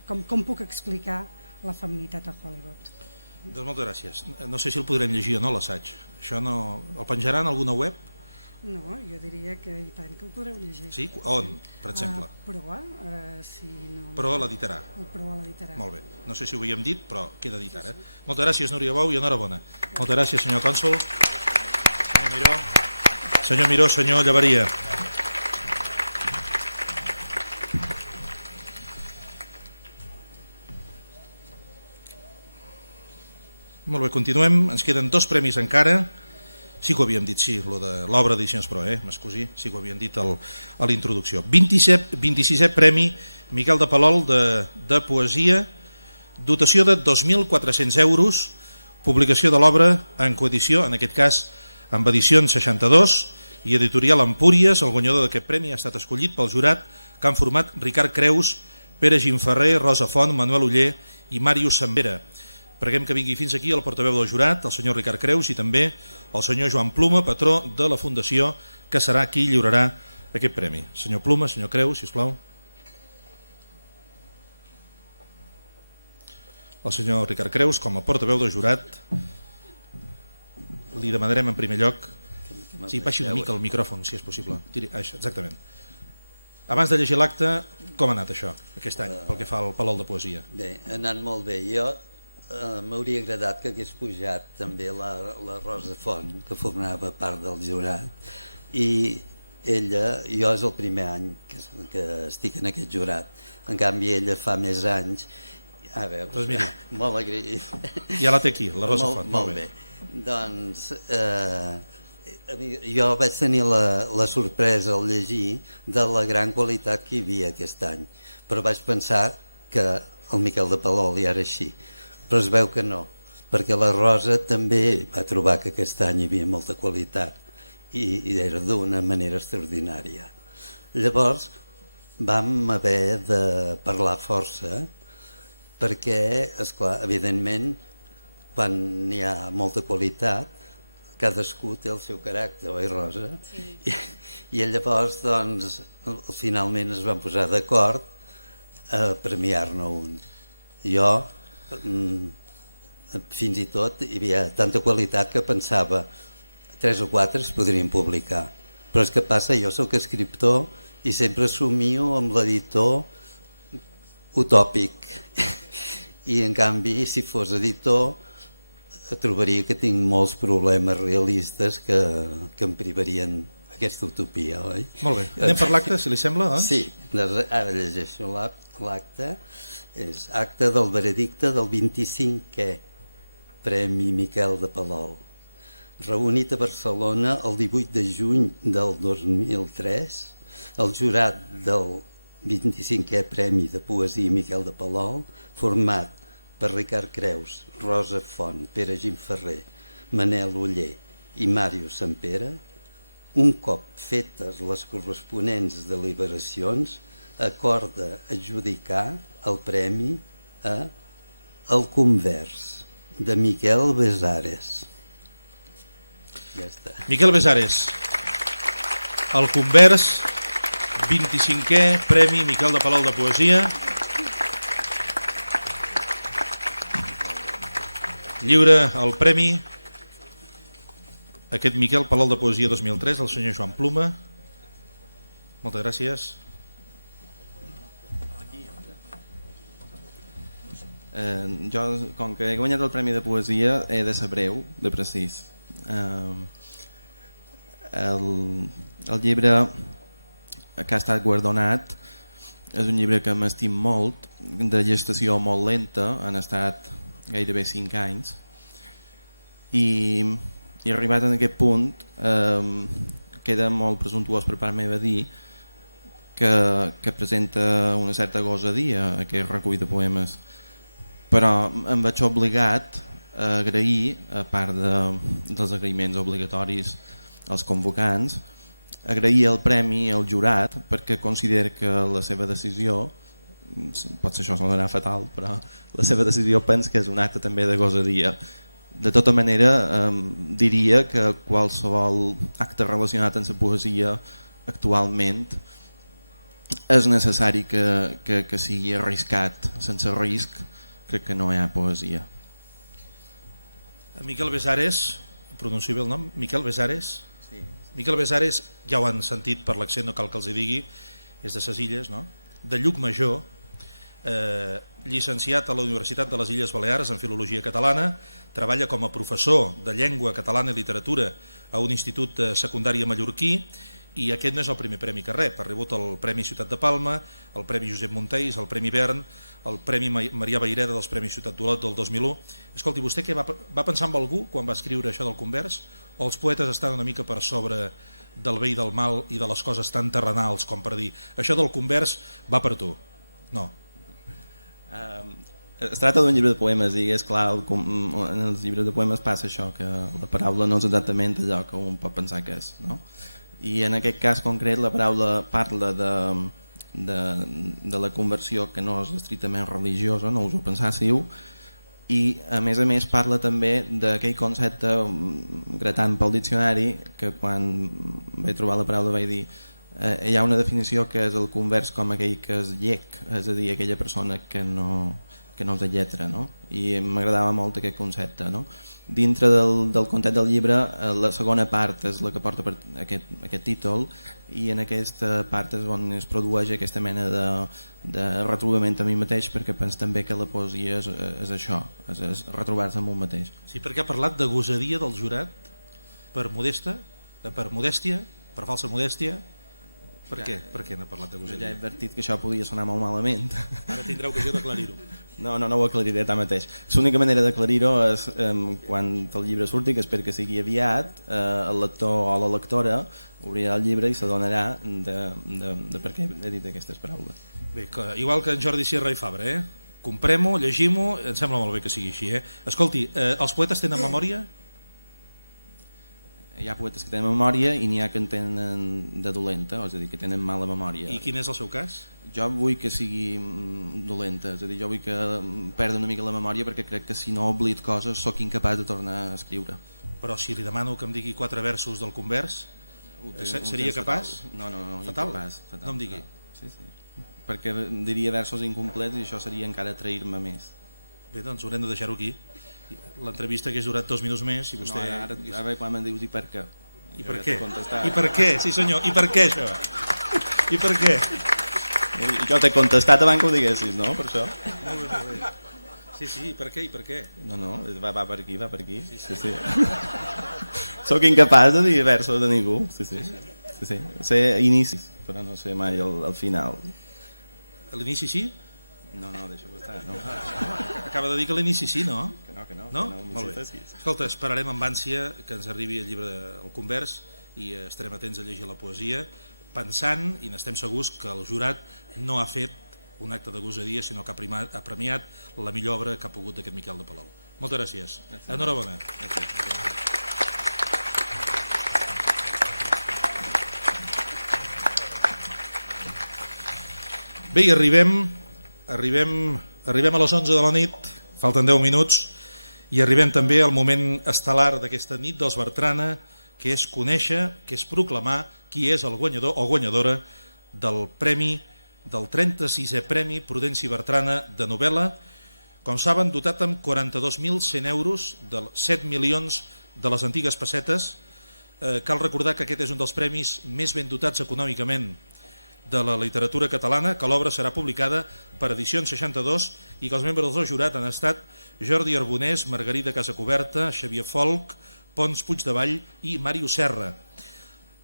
com puc explicar la feminitat a Hollywood. Doncs moltes gràcies. No sé si el podrem llegir o no, l'assaig. Això no... El penjaran a alguna web? No, jo diria que i tant que el podreu llegir. Sí? On, per exemple? Proa, si no... Proa l'editarà. El Proa l'editarà. Molt bé. No sé si ho havíem dit, però queda dit ara. Moltes gràcies, Núria Bou, i enhorabona. Moltes gràcies, senyor cònsol. Senyor Miró. Senyor Miró, senyor Llavaria. Molt bé, continuem. Ens queden 2 premis encara. Sí que ho havíem dit, sí, l'obra d'Edicions Pro, m'excusi, sí que ho havíem dit a la introducció. 26è Premi Miquel de Palol de Poesia, dotació de 2.400 euros, publicació de l'obra en coedició, en aquest cas amb edicions 62 i editorial Empúries. El guanyador d'aquest premi ha estat escollit pel jurat que han format Ricard Creus, Pere Gimferrer, Rosa Font, Manuel Oller i Màrius Sambera. Preguem que vingui fins aquí el portaveu del jurat, el senyor Ricard Creus, i també el senyor Joan Pluma, patró de la Fundació, que serà qui lliurarà aquest premi. Senyor Pluma, senyor Creus, sisplau. El senyor Ricard Creus, com a portaveu del jurat, li demanarem en primer lloc... Sí, baixi una mica el micròfon, si és possible. Exactament. Abans de llegir l'acte, com ha anat això, aquest any, pel que fa al Palol de Poesia? Bé, ha anat molt bé. Jo m'hauria agradat que hagués pujat també la Rosa Font, que formava part del jurat, i ella, jo és el primer any que estic en aquest jurat, en canvi ella fa més anys. A veure, doncs miri, molt agraït. Ja la té aquí, la Rosa Font. Molt bé. Doncs jo vaig tenir la sorpresa al llegir de la gran qualitat que hi havia aquest any, però vaig pensar que el Miquel de Palol ja era així, però es veu que no, perquè la Rosa també va trobar que aquest any hi havia molta qualitat i era d'una manera extraordinària. Llavors vam haver de parlar força perquè, esclar, evidentment, quan hi ha molta qualitat, cadascú té el seu caràcter, oi, Rosa? Sí. I llavors, doncs, finalment es van posar d'acord a premiar-ne un. Jo, fins i tot, hi havia tanta qualitat que pensava 3 o 4 es podrien publicar. Però és que passa, jo sóc escriptor i sempre somio amb l'editor utòpic. I en canvi, si fos editor, trobaria que tinc molts problemes realistes que em privarien aquesta utopia, oi? Molt bé. Anem per l'acte, si li sembla, doncs? Sí, ara llegeixo l'acte. És acte del veredicte del 25è Premi Miquel de Palol. Reunit a Barcelona el 18 de juny del 2003, el jurat del 25è Premi de Poesia Miquel de Palol, format per Ricard Creus, Rosa Font, Pere Gimferrer, Manel Oller i Màrius Sempere, un cop fetes les corresponents deliberacions, acorda adjudicar el premi a El Convers, de Miquel Besares. Ja està. Miquel Besares, El Convers, 25è Premi Miquel de Palol de Poesia. Lliura el premi aquest Miquel Palol de Poesia 2003 al senyor Joan Pluma. Moltes gràcies. Jo, com que he guanyat el Premi de Poesia, he de ser breu, de precís. El llibre que ha estat guardonat és un llibre que m'estim molt, de gestació molt lenta, han estat gairebé 5 anys, i arribat en aquest punt queda molt presumptuós per part meva dir que presenta una certa gosadia aquest recull de poemes, però em vaig obligat a agrair, a part dels agraïments obligatoris als convocants, agrair el premi al jurat perquè considero que la seva decisió, potser això sonarà fatal, però la seva decisió penso que és un acte també de gosadia. De tota manera, diria que qualsevol acte relacionat amb la poesia actualment és necessari que sigui arriscat, sense risc, crec que no hi ha poesia. Miquel Besares, pronuncio bé el nom? Miquel Besares? Sí. Miquel Besares, ja ho han sentit per l'accent, no cal que els hi digui, és de ses Illes, no? De Llucmajor, llicenciat a la Universitat de les Illes Balears en Filologia Catalana, treballa com a professor de Llengua Catalana i Literatura a un institut secundari mallorquí, i aquest no és el primer premi que rep. Ha rebut el Premi Ciutat de Palma, el Premi Josep Monteis, el Premi Vern, el Premi Marià Vayreda dels Premis Ciutat d'Olot del 2001. Escolti, vostè què va pensar en algú quan va escriure això del Convers? O els poetes estan una mica per sobre del bé i del mal i de les coses tan terrenals com per dir això del Convers va per tu? No. Es tracta d'un llibre de poemes i és clar, en els llibres de poemes passa això, que la paraula no és exactament allò que un pot pensar que és, no? I en aquest cas concret la paraula parla de la conversió que no és estrictament religiosa, no us ho pensássiu, i a més parla també d'aquell concepte gratant pel diccionari que quan vaig trobar la paraula vaig dir hi ha una definició que és el convers com aquell que és llec, és a dir, aquella persona que no és de lletra, no? I m'agradava molt aquest concepte, no? Dintre del context del llibre, la segona part és la que porta per aquest títol, i en aquesta part és on es produeix aquesta mena de retrobament a mi mateix, perquè penso també que la poesia és això, és retrobar-se amb un mateix. Sí, perquè ha parlat de gosadia del jurat per modèstia, per falsa modèstia. Per què? Per què n'ha parlat de gosadia? Ja he advertit que això podia sonar molt malament. Ara tindrà ocasió d'aclarir-ho. No ho aclariré tant mateix. L'única manera d'aclarir-ho és quan el llibre surti, que espero que sigui aviat, el lector o la lectora obrirà el llibre i s'adonarà de per què he dit aquestes paraules. Bé, igual que en Jordi Sierra i Fabra, comprem-ho, llegim-ho, em sembla molt bé que sigui així. Escolti, els poetes tenen memòria? Hi ha poetes que tenen memòria i n'hi ha que en tenen de dolenta, és a dir, que tenen mala memòria. I quin és el seu cas? Jo vull que sigui dolenta, és a dir, jo vull que perdi una mica la memòria perquè crec que si no oblid coses sóc incapaç de tornar a escriure. Però si li demano que em digui 4 versos del Convers, seria capaç? No, fatal? Incapaç. Fatal. No em digui. Sí. Perquè diria versos incomplets i això seria encara trair-me més. Bé, doncs haurem de deixar-ho aquí. L'entrevista hagués durat 2 minuts més i vostè... No, ara quan me'n dius i per què? I per què? I per què? Sí senyor, i per què això? I per què? Jo t'he contestat abans que ho diguessis, no? Per això. Molt bé. Sí, i per què? I per què? No, va per aquí. Sí. Soc incapaç de dir versos de ningú. Sí. Sé inicis, però no sé mai el final. A l'inici sí? No, deixa-ho estar. No. Acaba de dir que a l'inici sí, no? Que no. No? Molt bé. Escolta, esperarem amb ànsia que ens arribi el llibre del Convers i estarem atents a llegir la poesia, pensant, i n'estem segurs, que el jurat no ha fet un acte de gosadia, sinó que ha premiat la millor obra que ha pogut d'aquest Miquel de Palol. Moltes gràcies. Enhorabona. Bé, i arribem a les 11 de la nit, falten 10 minuts, i arribem també al moment estel·lar d'aquesta nit dels Bertrana, que és conèixer, que és proclamar qui és el guanyador o guanyadora del premi, del 36è Premi Prudenci Bertrana de novel·la, com saben, dotat amb 42.100 euros, de 7 milions de les antigues pessetes. Cal recordar que aquest és un dels premis més ben dotats econòmicament de la literatura catalana, que l'obra serà publicada per Edicions 62 i que els membres del jurat han estat Jordi Arbonés, Margarida Casacoberta, Xavier Folch, Pons Puigdevall i Màrius Serra.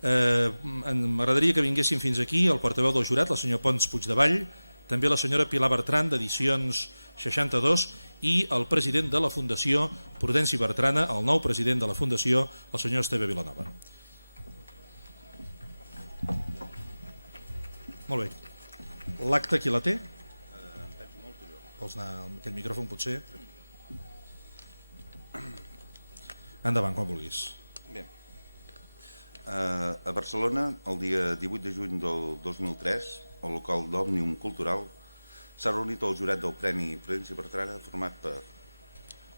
M'agradaria que vinguessin fins aquí el portaveu del jurat, el senyor Pons Puigdevall, també la senyora Pilar Bertran d'Edicions 62 i el president de la Fundació Prudenci Bertrana, el nou president de la Fundació, el senyor Esteve Vilanova. Molt bé. L'acte qui la té? Vols anar amb aquell micròfon potser? Endavant, quan vulguis. Bé. A Barcelona, el dia 18 de juny del 2003, al local d'Òmnium Cultural, s'ha reunit el jurat del Premi Prudenci Bertrana format per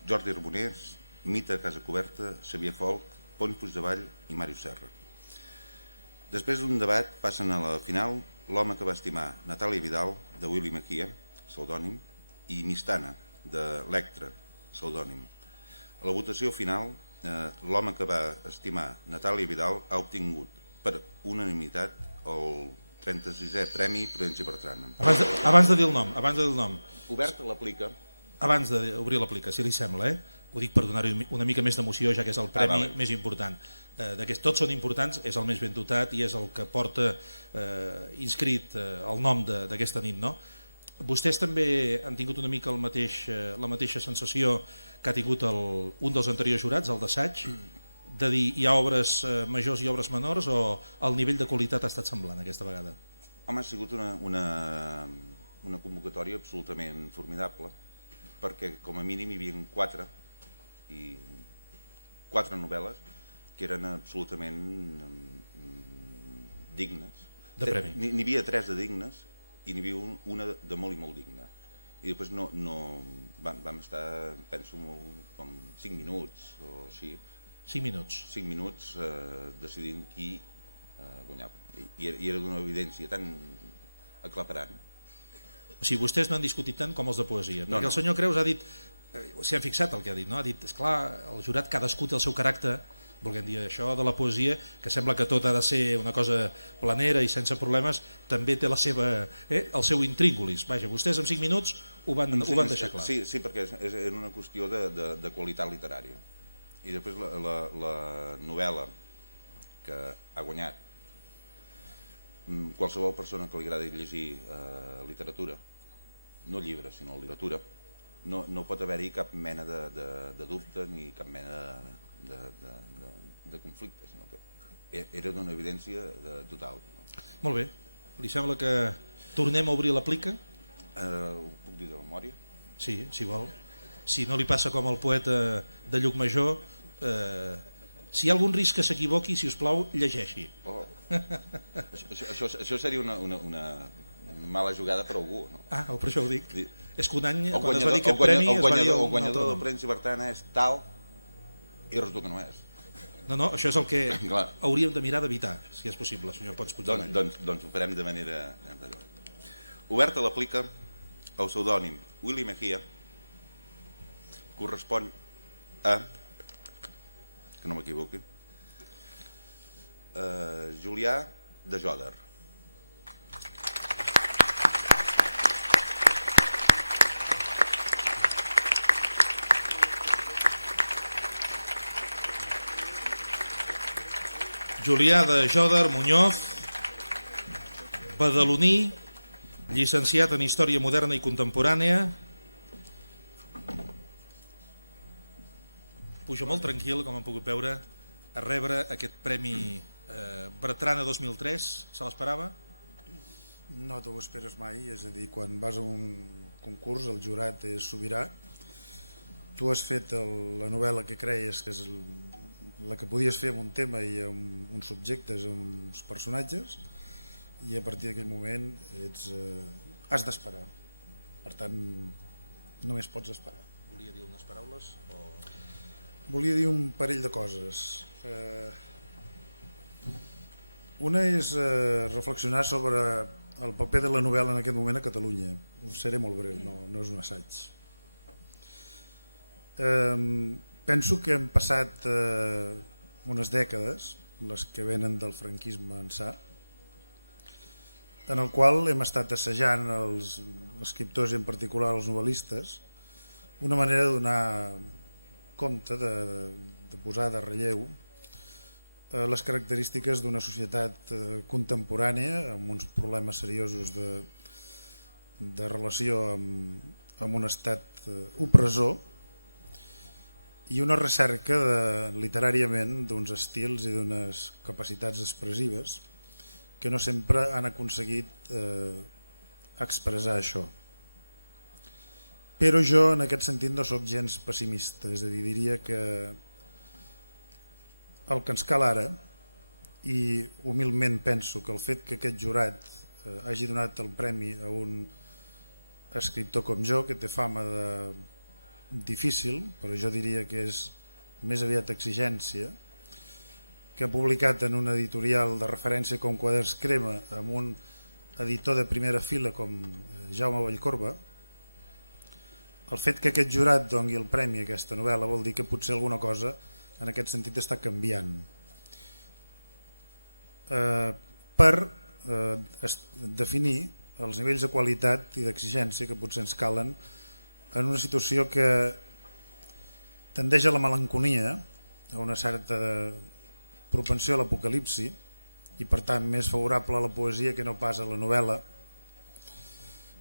Jordi Arbonés, Mita Casacoberta, Xavier Folch, Pons Puigdevall i Màrius Serra. Després d'un debat passen a la final L'home que va estimar Natàlia Vidal, de Willy Mejía, pseudònim, i Mistana, de Lectra, pseudònim. A la votació final, l'home que va estimar Natàlia Vidal ha obtingut per unanimitat el 36è Premi Prudència Bertrana. Abans de dir el nom, Obert l'aplica. Abans d'obrir l'aplica, si li sembla, ho dic per donar-hi una mica més d'emoció, ja que és el premi més important. Tots són importants, és el més ben dotat i és el que porta inscrit el nom d'aquesta nit, no? Vostès també han tingut una mica la mateixa sensació que ha tingut un dels anteriors jurats, el d'assaig, de dir hi ha obres majors i obres menors, o el nivell de qualitat ha estat semblant aquesta vegada? Home, ha sigut una convocatòria absolutament formidable, perquè com a mínim hi havia 4 novel·les que eren absolutament dignes. De premi. N'hi havia 3 de dignes i n'hi havia una de molt i molt digna. I després vam estar, penso, com 5 minuts o així. 5 minuts? 5 minuts decidint qui guanyava. I era d'una evidència tan aclaparant. O sigui, vostès no han discutit tant com els de poesia, perquè el senyor Creus ha dit, s'hi han fixat el que ha dit, no? Ha dit, esclar, el jurat cadascú té el seu caràcter, volguem dir això de la poesia, que sembla que tot ha de ser una cosa planera i sense problemes, també té el seu intríngulis. Vaja, vostès en 5 minuts ho van deixar clar. Sí, perquè era una qüestió de qualitat literària. I després la novel·la que ha guanyat, qualsevol persona que li agradi llegir literatura, no llibres, sinó literatura, no pot haver-hi cap mena de dubte ni cap mena de conflicte, sinó que era d'una evidència total. Molt bé. Li sembla que tornem a obrir l'aplica? Ho puc dir de memòria? Sí, si vol. Si no li passa com al poeta de Llucmajor, si hi ha algun risc que s'equivoqui, si us plau, llegeixi. Això seria una mala jugada per algú. Per això ho dic. És que un any, quan es va dir aquest premi, es va dir un altre nom. El guanyador del Premi Bertrana és tal i resulta que no és. No, això és el que hauríem de mirar d'evitar, si és possible, senyor Pons Puigdemont. Doncs ho farem de manera... Oberta l'aplica, el pseudònim Willy Mejía correspon a, que no m'equivoqui, Julià de Joder. Julià de Joder Muñoz, badaloní, llicenciat en Història Moderna i Contemporània. Puja molt tranquil, com hem pogut veure, a rebre aquest Premi Bertrana 2003. Se l'esperava? No t'ho esperes mai, és a dir, quan vas a un concurs el jurat és sobirà. Tu has fet la novel·la que creies que és la que podies fer amb un tema i amb uns subjectes, amb uns personatges, i a partir d'aquell moment has d'esperar. Per tant, només pots esperar. Volia dir unes paraules? Volia dir un parell de coses. Una és reflexionar sobre el paper de la novel·la en aquest moment a Catalunya. Seré molt breu, no és un assaig. Penso que hem passat unes dècades, les que venen del franquisme ençà, en el qual hem estat assajant els escriptors i en particular els novel·listes una manera de donar compte, de posar de relleu les característiques d'una societat contemporània amb uns problemes seriosos de relació amb un estat opressor i una recerca literàriament d'uns estils i d'unes capacitats expressives que no sempre han aconseguit expressar això. Però jo en aquest sentit no sóc gens pessimista, és a dir, diria que el que ens cal ara, i humilment penso que el fet que aquest jurat hagi donat el premi a un escriptor com jo, que té fama de difícil, però jo diria que és més aviat exigència, que ha publicat en una editorial de referència com Quaderns Crema amb un editor de primera fila com Jaume Vallcorba, El fet que aquest jurat doni el premi a aquesta novel·la vol dir que potser alguna cosa en aquest sentit està canviant. Per definir els nivells de qualitat i d'exigència que potser ens calen en una situació que tendeix a la melanconia, a una certa propensió a l'apocalipsi i per tant més favorable a la poesia que no pas a la novel·la,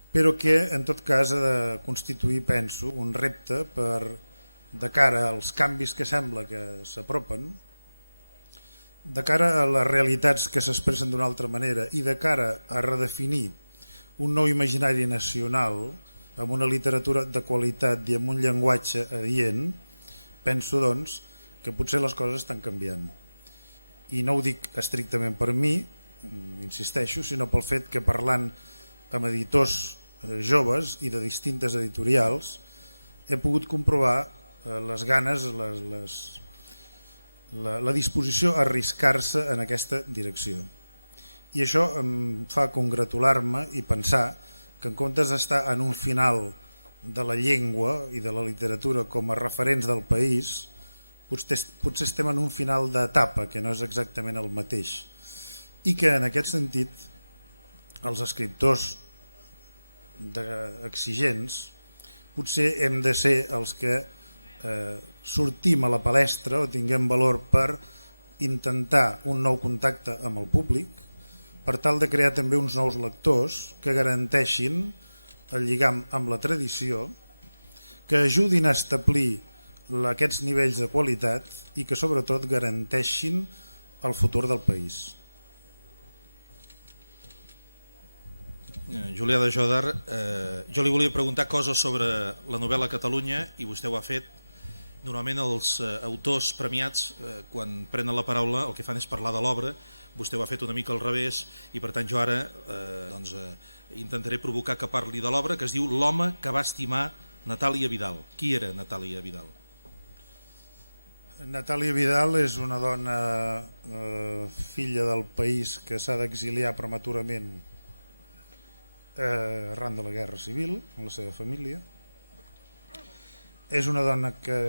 però que en tot cas ha de constituir, penso, un repte per, de cara als canvis que sembla que s'apropen, de cara a les realitats que s'expressen d'una altra manera i de cara a redefinir un nou imaginari nacional amb una literatura de qualitat i amb un llenguatge adient, penso doncs que potser les coses estan canviant. I no ho dic estrictament per mi, insisteixo, sinó pel fet que parlant amb editors joves i de distintes editorials he pogut comprovar les ganes, la disposició a arriscar-se en aquesta direcció. I això em fa congratular-me i pensar que en comptes d'estar en un final de la llengua i de la literatura com a referents del país, potser estem en un final d'etapa que no és exactament el mateix i que en aquest sentit els escriptors exigents potser hem de ser els que sortim a la palestra o tinguem valor per intentar un nou contacte amb el públic per tal de crear també uns nous lectors que garanteixin el lligam amb la tradició, que ajudin a establir aquests nivells de qualitat i que sobretot garanteixin el futur del país. Julià de Jòdar, jo li volia preguntar coses sobre la novel·la Catalunya i vostè ho ha fet. Normalment els autors premiats quan prenen la paraula el que fan és parlar de l'obra, vostè ho ha fet una mica al revés i per tant jo ara intentaré provocar que parli de l'obra que es diu L'home que va estimar Natàlia Vidal. Qui era Natàlia Vidal? Natàlia Vidal és una dona filla del país que s'ha d'exiliar prematurament arran de la Guerra Civil, amb la seva família. És una dona que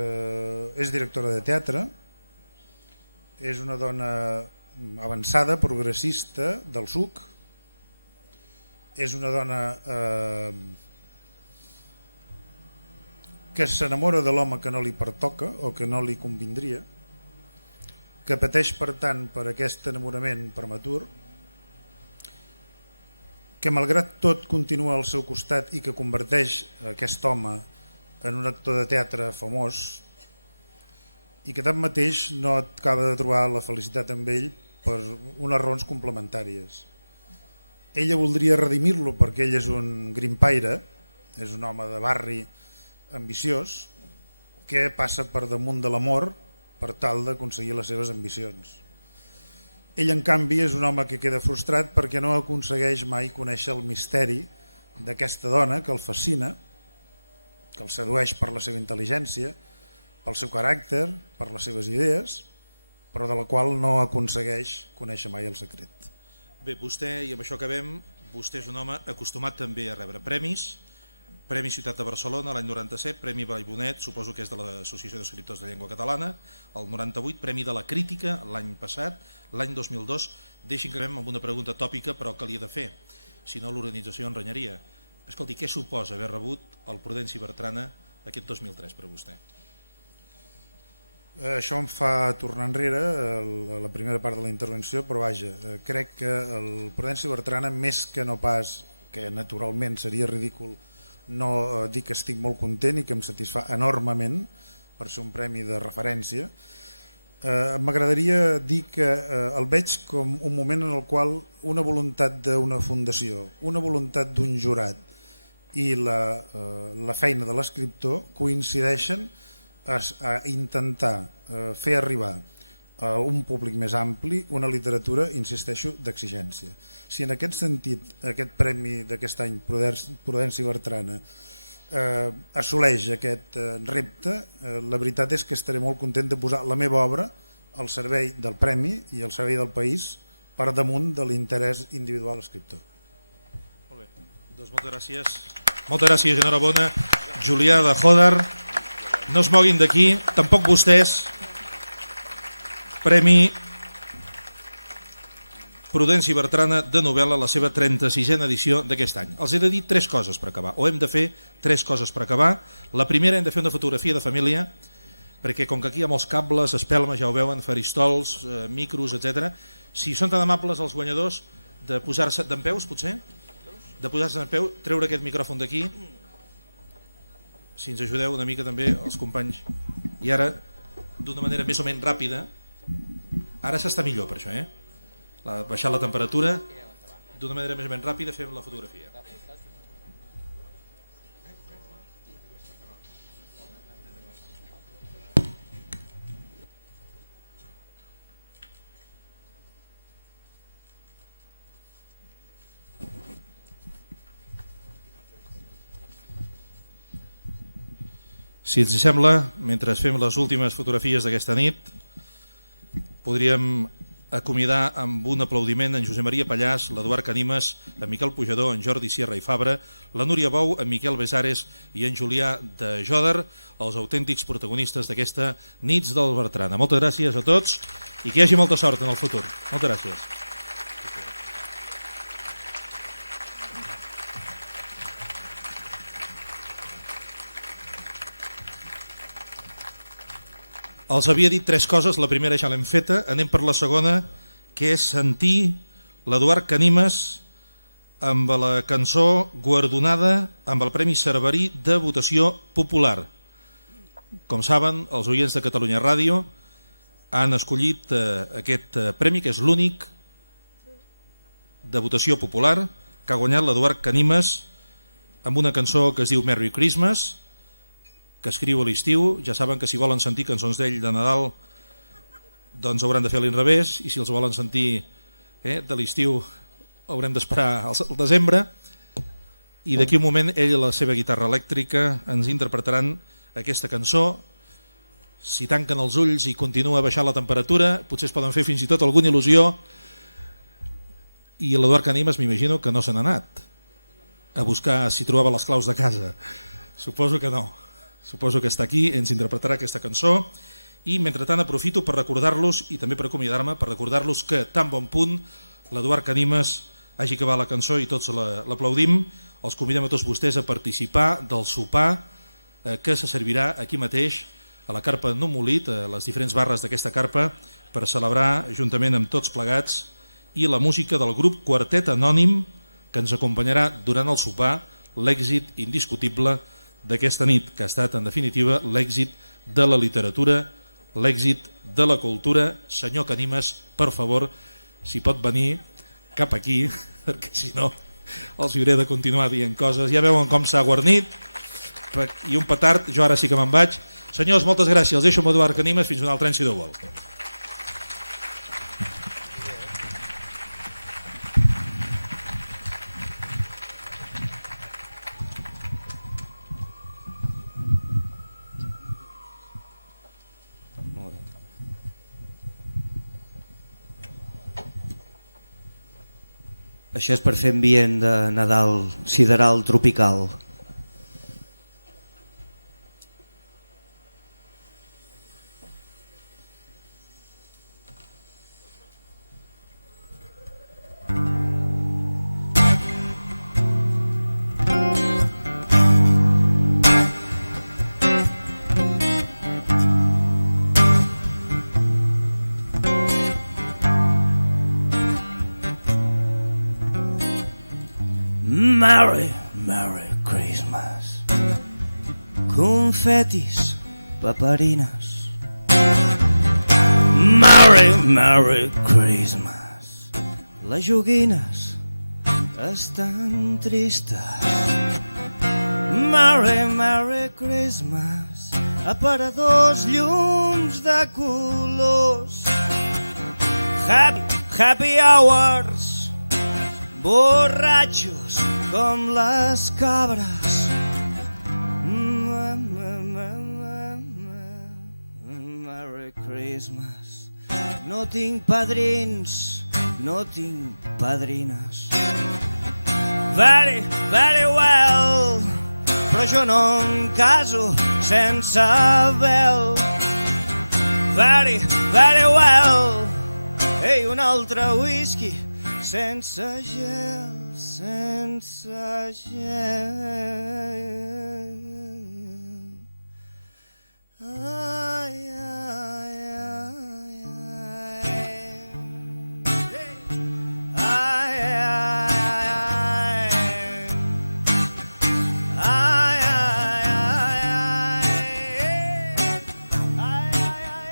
és directora de teatre, és una dona avançada, progressista, del SUC, és una dona que s'enamora de l'home que no li pertoca o que no li convindria, que pateix per tant per aquest enamorament prematur, que malgrat tot continua al seu costat i que converteix aquest home en un actor de teatre famós i que tanmateix no acaba de trobar la felicitat amb ell per unes raons complementàries. Ella voldria redimir-lo perquè ell és un grimpaire, és un home de barri ambiciós que passa per damunt de l'amor per tal d'aconseguir les seves ambicions. Ell, en canvi, és un home que queda frustrat perquè no aconsegueix mai conèixer el misteri d'aquesta dona que el fascina, que el sedueix per la seva intel·ligència, pel seu caràcter, per les seves idees, però de la qual no aconsegueix conèixer mai el secret. Bé, vostè, i amb això acabem, vostè és un home acostumat també a rebre premis, Premi Ciutat de Barcelona l'any 97, Premi Vall Bonet, suposo que és de l'Associació d'Escriptors de Llengua Catalana, el 98, Premi de la Crítica l'any passat, l'any 2002. Deixin que acabem amb una pregunta tòpica, però que li he de fer, si no l'organització enranyaria. Escolti, què suposa haver rebut el Prudenci Bertrana aquest 2003 per a vostè? Això em fa tornar enrere a la primera part de la intervenció, però vaja, crec que el Prudenci Bertrana, més que no pas, que naturalment seria ridícul no dir que estic molt content i que em satisfà enormement per ser un premi de referència, m'agradaria dir que el veig com un moment en el qual una voluntat d'una fundació, una voluntat d'un jurat i la feina de l'escriptor coincideixen a intentar fer arribar a un públic més ampli una literatura, insisteixo, d'exigència. Si en aquest sentit aquest premi d'aquest any, Prudenci Bertrana, assoleix aquest repte, la veritat és que estaré molt content de posar la meva obra al servei del premi i al servei del país per damunt de l'interès individual de l'escriptor. Molt bé, doncs moltes gràcies. Moltes gràcies i enhorabona. Julià de Joder, no es moguin d'aquí, tampoc vostès. Premi Prudenci Bertrana de novel·la, la seva 36a edició d'aquest any. Els he de dir 3 coses per acabar, o hem de fer 3 coses per acabar. La primera, hem de fer una fotografia de família, perquè com que aquí hi ha molts cables, espelmes, ja ho veuen, faristols, micros, etc. Si són tan amables els guanyadors de posar-se dempeus, potser? De posar-se dempeus, treure aquest micròfon d'aquí, si ens ajudeu una mica també els companys. I ara, d'una manera més o menys ràpida, ara s'està millor per això, baixar la temperatura, d'una manera més o menys ràpida fem la fotografia. Si els sembla, mentre fem les últimes fotografies d'aquesta nit, podríem acomiadar amb un aplaudiment en Josep Maria Pallàs, l'Eduard Canimes, en Miquel Pujador, en Jordi Sierra i Fabra, la Núria Bou, en Miquel Besares i en Julià de Joder, els autèntics protagonistes d'aquesta Nits del Bertrana. Moltes gràcies a tots i que hi hagi molta sort en el futur. Moltes gràcies. Els havia dit 3 coses, la primera ja l'hem feta, anem per la segona, que és sentir l'Eduard Canimes amb la cançó guardonada amb el Premi Cerverí de votació popular. Com saben, els oients de Catalunya Ràdio han escollit aquest premi, que és l'únic de votació popular, que ha guanyat l'Eduard Canimes amb una cançó que es diu Merry Christmas, que escriu a l'estiu. Ja saben que si volen sentir cançons d'ell de Nadal, doncs hauran de fer l'inrevés, i si els volen sentir de l'estiu haurem d'esperar al desembre. I d'aquí un moment ell i la seva guitarra elèctrica ens interpretaran aquesta cançó. Si tanquen els ulls i continua a baixar la temperatura, potser es poden fer fins i tot alguna il·lusió. I l'Eduard Canimes m'imagino que no se n'ha anat a buscar si trobava les claus de casa. Suposo que no. Suposo que està aquí, ens interpretarà aquesta cançó, i mentrestant aprofito per recordar-los, i també per acomiadar-me, per recordar-los que tan bon punt l'Eduard Canimes hagi acabat la cançó i tots l'aplaudim, els convidem a tots vostès a participar del sopar que se servirà aquí mateix a la carpa Numolit, a les diferents barres d'aquesta carpa, per celebrar juntament amb tots plegats i la música del grup Quartet Anònim, que ens acompanyarà durant el sopar, l'èxit indiscutible d'aquesta nit, que ha estat en definitiva l'èxit de la literatura, l'èxit de la cultura. Senyor Canimes, per favor, si pot venir cap aquí, perquè si no els hauré de continuar dient coses. Ja veuen com s'ha guarnit, i un petard, jo ara sí que me'n vaig. Senyors, moltes gràcies, els deixo amb Eduard Canimes fins un altre any, si Déu vol. Això és per fer ambient de Nadal sideral tropical. Merry, Merry Christmas. Confetis, paperines. Merry, Merry Christmas. Les joguines estan tristes. Merry, Merry Christmas. Aparadors, llums de colors. Happy, happy hours. Borratxos com les cabres. Merry Christmas. No tinc padrins, no tinc padrines. Very, very well, però jo no em caso sense vel. Very, very well. Ei, un altre whisky sense gel, sense gel. Ai, ai, ai, ai. Ai, ai, ai. Ai, ai,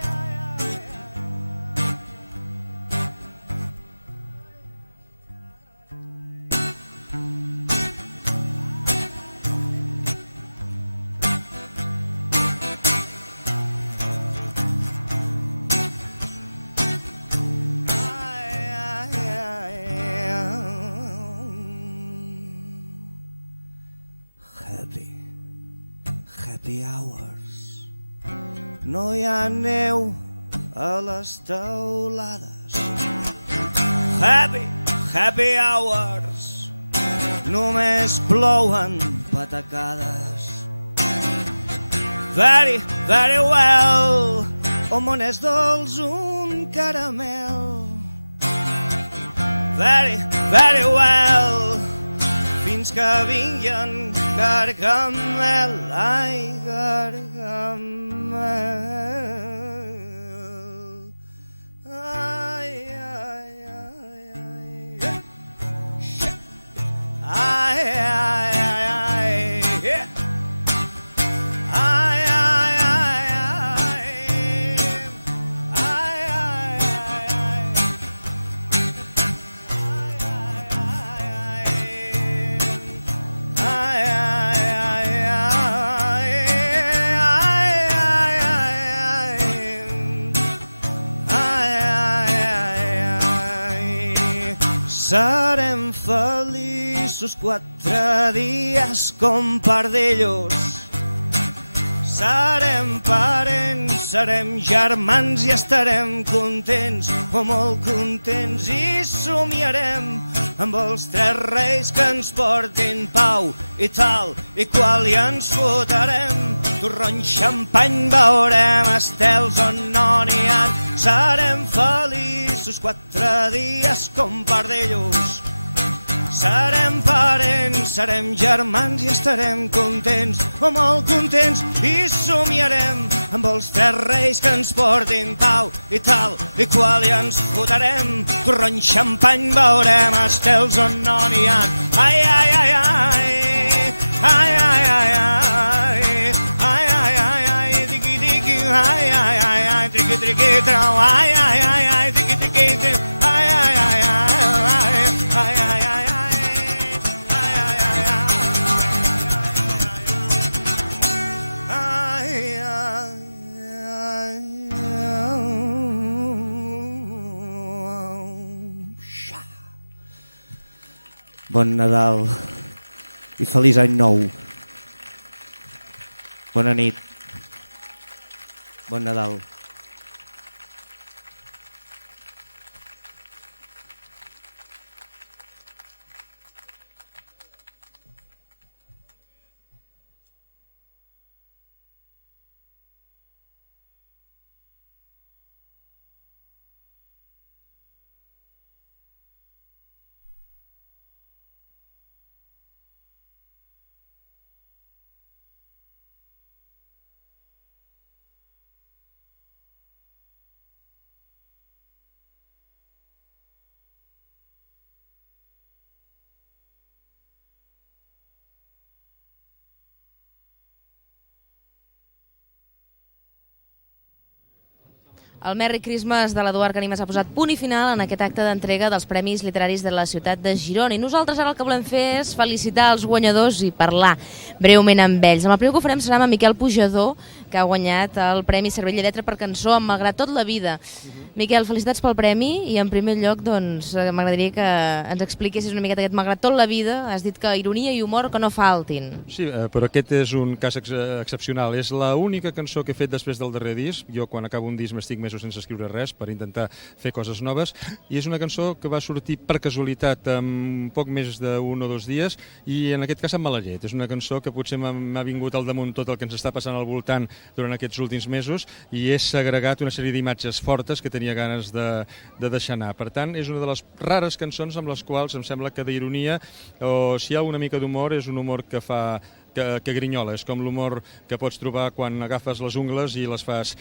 ai, happy hours. No hi ha neu a les teulades. Happy hours. Només plouen patacades. Very, very well. El món és dolç, un caramel. Very, very well. Fins que vingui en Gargamel, ai, Gargamel. Ai, ai, ai, ai. Ai, ai, ai, ai. Ai, ai, ai, ai. Ai, ai, ai, ai. Serem feliços 4 dies com pardillos. Serem parents, serem germans i estarem contents, o molt contents, i somiarem amb els 3 reis que ens portin pau i tal i qual, i ens fotrem torrons, xampany, veurem estels on no n'hi ha. Serem feliços 4 dies com pardillos. Serem parents, serem germans i estarem contents, o molt contents, i somiarem amb els 3 reis que ens portin pau i tal i qual, i ens fotrem torrons, xampany, veurem estels on no n'hi ha. Ai, ai, ai, ai. Ai, ai, ai, ai. Ai, ai, ai, ai. Tiqui, tiqui. Ai, ai, ai, ai. Triqui, triqui, trau. Ai, ai, ai, ai. Tiqui, tiqui, tiqui. Ai, ai, ai, ai. Ai, ai, ai. Bon Nadal i feliç any nou. Bona nit. Bon Nadal. El Merry Christmas de l'Eduard Canimes ha posat punt i final en aquest acte d'entrega dels Premis Literaris de la ciutat de Girona. I nosaltres ara el que volem fer és felicitar els guanyadors i parlar breument amb ells. El primer que ho farem serà amb Miquel Pujador, que ha guanyat el Premi Cervell i Lletra per cançó amb Malgrat tot la vida. Miquel, felicitats pel premi i en primer lloc doncs, m'agradaria que ens expliquessis una miqueta aquest Malgrat tot la vida. Has dit que ironia i humor que no faltin. Sí, però aquest és un cas excepcional. És l'única cançó que he fet després del darrer disc. Jo quan acabo un disc m'estic més mesos sense escriure res per intentar fer coses noves, i és una cançó que va sortir per casualitat en poc més d'un o 2 dies, i en aquest cas amb mala llet. És una cançó que potser m'ha vingut al damunt tot el que ens està passant al voltant durant aquests últims mesos, i he segregat una sèrie d'imatges fortes que tenia ganes de deixar anar. Per tant, és una de les rares cançons amb les quals em sembla que d'ironia, o si hi ha una mica d'humor, és un humor que fa que grinyola. És com l'humor que pots trobar quan agafes les ungles i les fas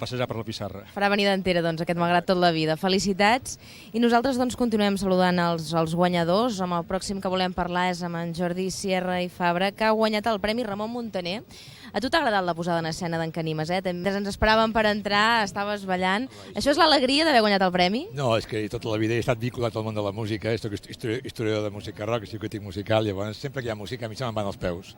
passejar per la pissarra. Farà venir d'entera, doncs, aquest malgrat tot la vida. Felicitats. I nosaltres doncs continuem saludant els guanyadors. Amb el pròxim que volem parlar és amb en Jordi Sierra i Fabra, que ha guanyat el Premi Ramon Muntaner. A tu t'ha agradat la posada en escena d'en Canimes, eh? Ens esperàvem per entrar, estaves ballant. Això és l'alegria d'haver guanyat el premi? No, és que tota la vida he estat vinculat al món de la música, soc historiador de música rock, soc crític musical, llavors sempre que hi ha música a mi se me'n van els peus.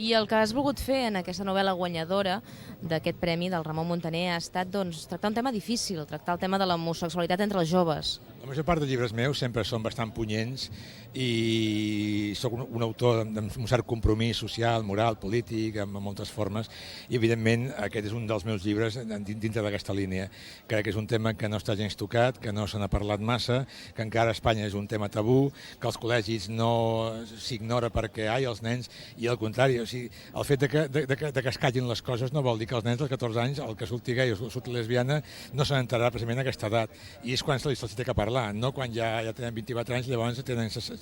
I el que has volgut fer en aquesta novel·la guanyadora d'aquest premi del Ramon Muntaner ha estat doncs, tractar un tema difícil, tractar el tema de l'homosexualitat entre els joves. La major part dels llibres meus sempre són bastant punyents i sóc un autor amb un cert compromís social, moral, polític, amb moltes formes, i evidentment aquest és un dels meus llibres dintre d'aquesta línia. Crec que és un tema que no està gens tocat, que no se n'ha parlat massa, que encara a Espanya és un tema tabú, que als col·legis no s'ignora perquè els nens, i al contrari, o sigui, el fet de que es callin les coses no vol dir que els nens dels 14 anys, el que surti gai o surti lesbiana, no se n'entrarà precisament a aquesta edat, i és quan se'ls té que parlar, no quan ja tenen 24 anys, llavors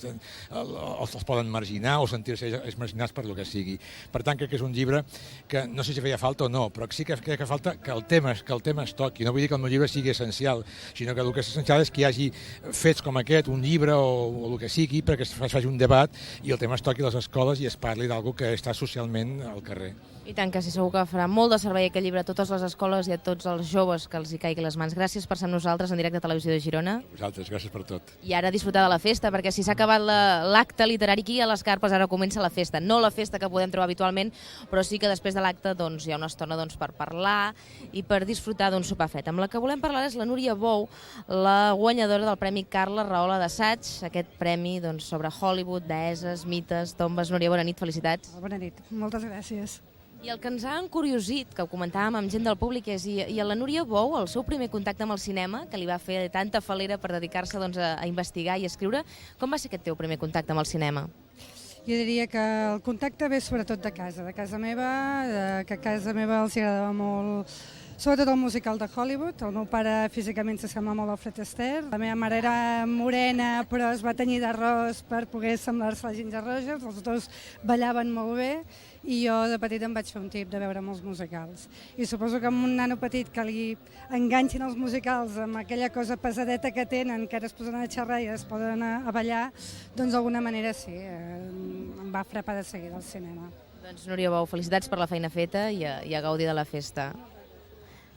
els poden marginar o sentir-se marginats per lo que sigui. Per tant, crec que és un llibre que no sé si feia falta o no, però sí que crec que falta que el tema es toqui. No vull dir que el meu llibre sigui essencial, sinó que el que és essencial és que hi hagi fets com aquest, un llibre o el que sigui, perquè es faci un debat i el tema es toqui a les escoles i es parli d'alguna que està socialment al carrer. I tant que sí, segur que farà molt de servei aquest llibre a totes les escoles i a tots els joves que els hi caigui les mans. Gràcies per ser amb nosaltres en directe a Televisió de Girona. Vosaltres, gràcies per tot. I ara disfrutar de la festa, perquè si s'ha acabat l'acte literari aquí a les Carpes, ara comença la festa. No la festa que podem trobar habitualment, però sí que després de l'acte hi ha una estona per parlar i per disfrutar d'un sopar fet. Amb la que volem parlar és la Núria Bou, la guanyadora del Premi Carla Rahola d'Assaig, aquest premi sobre Hollywood, deeses, mites, tombes. Núria, bona nit, felicitats. Bona nit, moltes gràcies. I el que ens ha encuriosit, que ho comentàvem amb gent del públic, és i a la Núria Bou, el seu primer contacte amb el cinema, que li va fer tanta falera per dedicar-se a investigar i a escriure, com va ser aquest teu primer contacte amb el cinema? Jo diria que el contacte ve sobretot de casa meva, que a casa meva els agradava molt, sobretot el musical de Hollywood. El meu pare físicament s'assembla molt al Fred Astaire. La meva mare era morena però es va tenyir d'arròs per poder semblar-se a la Ginger Rogers. Els dos ballaven molt bé i jo de petit em vaig fer un tip de veure molts musicals. I suposo que amb un nano petit que li enganxin els musicals amb aquella cosa pesadeta que tenen, que ara es posen a xerrar i es poden a ballar, doncs d'alguna manera sí, em va frapar de seguida al cinema. Doncs Núria Bou, felicitats per la feina feta i a gaudir de la festa.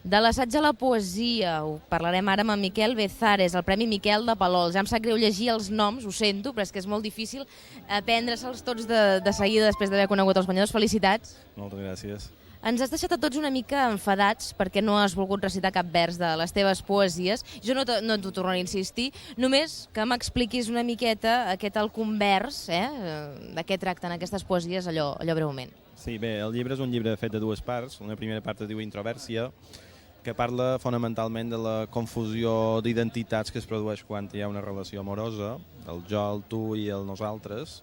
De l'assaig a la poesia, ho parlarem ara amb en Miquel Bezares, el Premi Miquel de Palol. Ja em sap greu llegir els noms, ho sento, però és que és molt difícil aprendre-se'ls tots de seguida després d'haver conegut els guanyadors. Felicitats. Moltes gràcies. Ens has deixat a tots una mica enfadats perquè no has volgut recitar cap vers de les teves poesies. Jo no t'ho tornaré a insistir, només que m'expliquis una miqueta aquest el convers, de què tracten aquestes poesies allò breument. Sí, bé, el llibre és un llibre fet de dues parts. Una primera part es diu Introvèrsia, que parla fonamentalment de la confusió d'identitats que es produeix quan hi ha una relació amorosa, el jo, el tu i el nosaltres,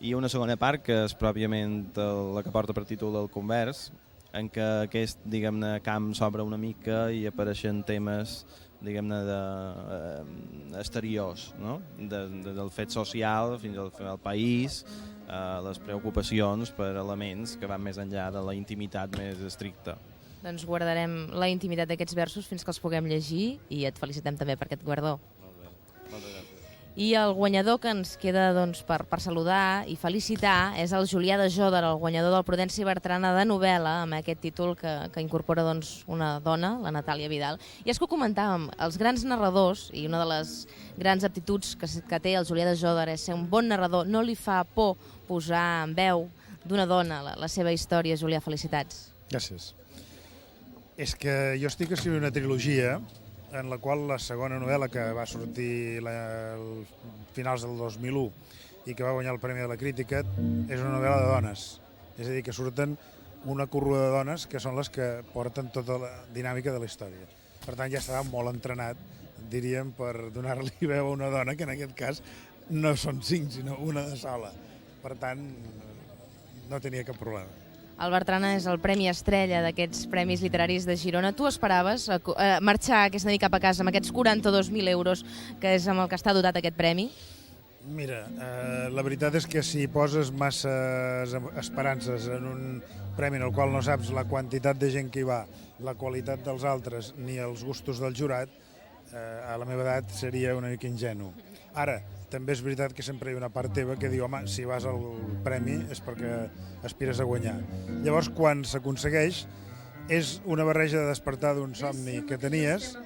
i una segona part que és pròpiament la que porta per títol el convers, en què aquest, diguem-ne, camp s'obre una mica i apareixen temes, diguem-ne, exteriors, no? Del fet social fins al país, les preocupacions per elements que van més enllà de la intimitat més estricta. Doncs guardarem la intimitat d'aquests versos fins que els puguem llegir i et felicitem també per aquest guardó. Molt bé. Moltes gràcies. I el guanyador que ens queda per saludar i felicitar és el Julià de Jòdar, el guanyador del Prudenci Bertrana de novel·la, amb aquest títol que incorpora una dona, la Natàlia Vidal. I és que ho comentàvem, els grans narradors, i una de les grans aptituds que té el Julià de Jòdar és ser un bon narrador, no li fa por posar en veu d'una dona la seva història. Julià, felicitats. Gràcies. És que jo estic escrivint una trilogia en la qual la segona novel·la que va sortir a finals del 2001 i que va guanyar el Premi de la Crítica és una novel·la de dones. És a dir, que surten una corrua de dones que són les que porten tota la dinàmica de la història. Per tant, ja estava molt entrenat, diríem, per donar-li veu a una dona, que en aquest cas no són 5, sinó una de sola. Per tant, no tenia cap problema. El Bertrana és el premi estrella d'aquests Premis Literaris de Girona. Tu esperaves marxar aquesta nit cap a casa amb aquests 42.000 euros, que és amb el que està dotat aquest premi? Mira, la veritat és que si poses masses esperances en un premi en el qual no saps la quantitat de gent que hi va, la qualitat dels altres ni els gustos del jurat, a la meva edat seria una mica ingenu. Ara, també és veritat que sempre hi ha una part teva que diu, home, si vas al premi és perquè aspires a guanyar. Llavors, quan s'aconsegueix, és una barreja de despertar d'un somni que tenies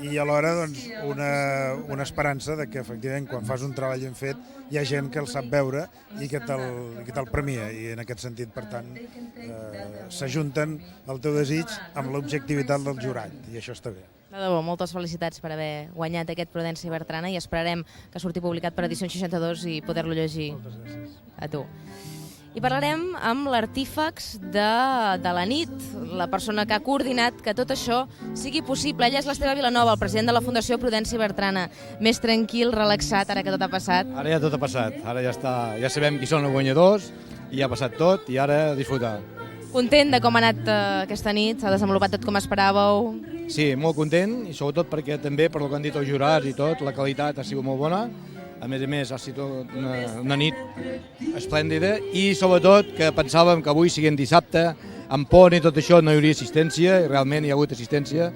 i alhora doncs, una esperança de que efectivament quan fas un treball ben fet hi ha gent que el sap veure i que te'l premia, i en aquest sentit, per tant, s'ajunten el teu desig amb l'objectivitat del jurat, i això està bé. De debò, moltes felicitats per haver guanyat aquest Prudenci Bertrana i esperarem que surti publicat per Edicions 62 i poder-lo llegir a tu. I parlarem amb l'artífex de la nit, la persona que ha coordinat que tot això sigui possible. Ella és l'Esteve Vilanova, el president de la Fundació Prudenci Bertrana. Més tranquil, relaxat, ara que tot ha passat? Ara ja tot ha passat, ara ja sabem qui són els guanyadors, i ja ha passat tot, i ara disfrutar. Content de com ha anat aquesta nit? S'ha desenvolupat tot com esperàveu? Sí, molt content, i sobretot perquè també, per el que han dit els jurats i tot, la qualitat ha sigut molt bona. A més, ha sigut una nit esplèndida, i sobretot que pensàvem que avui, siguent dissabte, amb pont i tot això, no hi hauria assistència, i realment hi ha hagut assistència,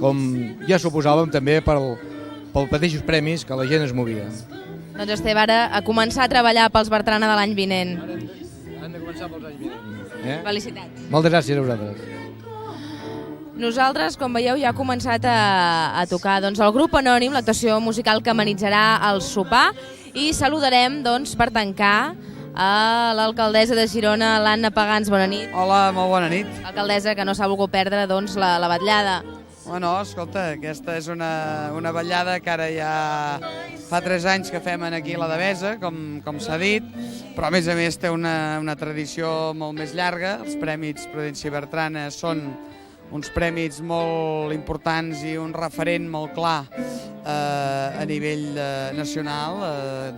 com ja suposàvem també pels mateixos premis que la gent es movia. Doncs Esteve, ara a començar a treballar pels Bertrana de l'any vinent. Han de començar pels anys vinents. Felicitats. Moltes gràcies a vosaltres. Nosaltres, com veieu, ja ha començat a tocar el grup anònim, l'actuació musical que amenitzarà el sopar, i saludarem per tancar a l'alcaldessa de Girona, l'Anna Pagans. Bona nit. Hola, molt bona nit. Alcaldessa, que no s'ha volgut perdre la vetllada. Bueno, escolta, aquesta és una vetllada que ara ja fa 3 anys que fem aquí a la Devesa, com s'ha dit, però a més té una tradició molt més llarga. Els Premis Prudenci Bertrana són uns premis molt importants i un referent molt clar a nivell nacional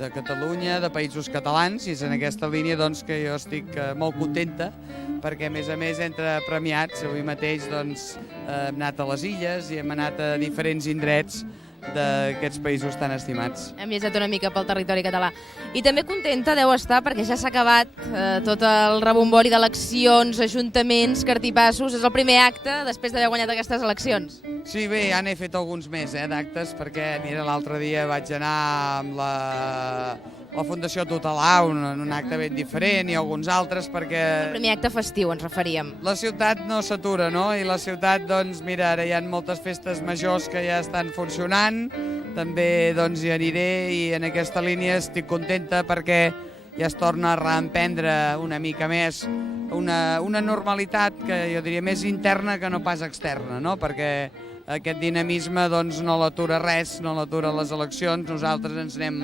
de Catalunya, de països catalans, i és en aquesta línia que jo estic molt contenta, perquè a més entre premiats, avui mateix hem anat a les Illes i hem anat a diferents indrets d'aquests països tan estimats. Hem viatjat una mica pel territori català. I també contenta deu estar perquè ja s'ha acabat tot el rebombori d'eleccions, ajuntaments, cartipassos. És el primer acte després d'haver guanyat aquestes eleccions. Sí, bé, ja n'he fet alguns més d'actes, perquè l'altre dia vaig anar amb la Fundació Tutelar, un acte ben diferent, i alguns altres, perquè... El primer acte festiu, ens referíem. La ciutat no s'atura, no? I la ciutat, mira, ara hi ha moltes festes majors que ja estan funcionant, també hi aniré, i en aquesta línia estic contenta perquè ja es torna a reemprendre una mica més una normalitat que jo diria més interna que no pas externa, no? Perquè aquest dinamisme no l'atura res, no l'atura les eleccions, nosaltres ens anem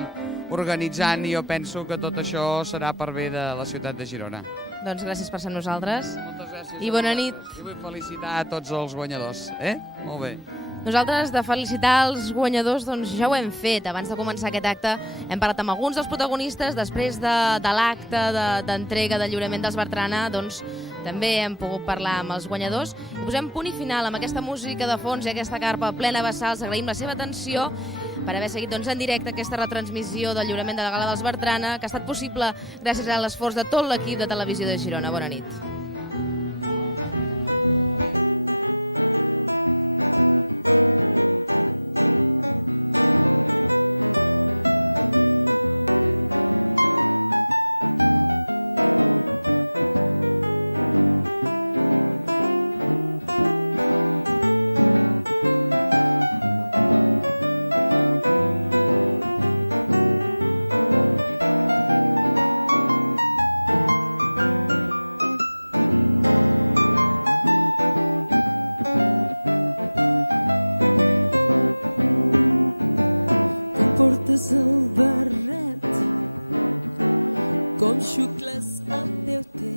organitzant, i jo penso que tot això serà per bé de la ciutat de Girona. Doncs gràcies per ser amb nosaltres. Moltes gràcies. I bona nit. I vull felicitar a tots els guanyadors. Molt bé. Nosaltres, de felicitar els guanyadors, ja ho hem fet. Abans de començar aquest acte hem parlat amb alguns dels protagonistes. Després de l'acte d'entrega del lliurament dels Bertrana, també hem pogut parlar amb els guanyadors. I posem punt i final amb aquesta música de fons i aquesta carpa plena de bassals. Agraïm la seva atenció per haver seguit en directe aquesta retransmissió del lliurament de la Gala dels Bertrana, que ha estat possible gràcies a l'esforç de tot l'equip de Televisió de Girona. Bona nit. Com xucles al teu té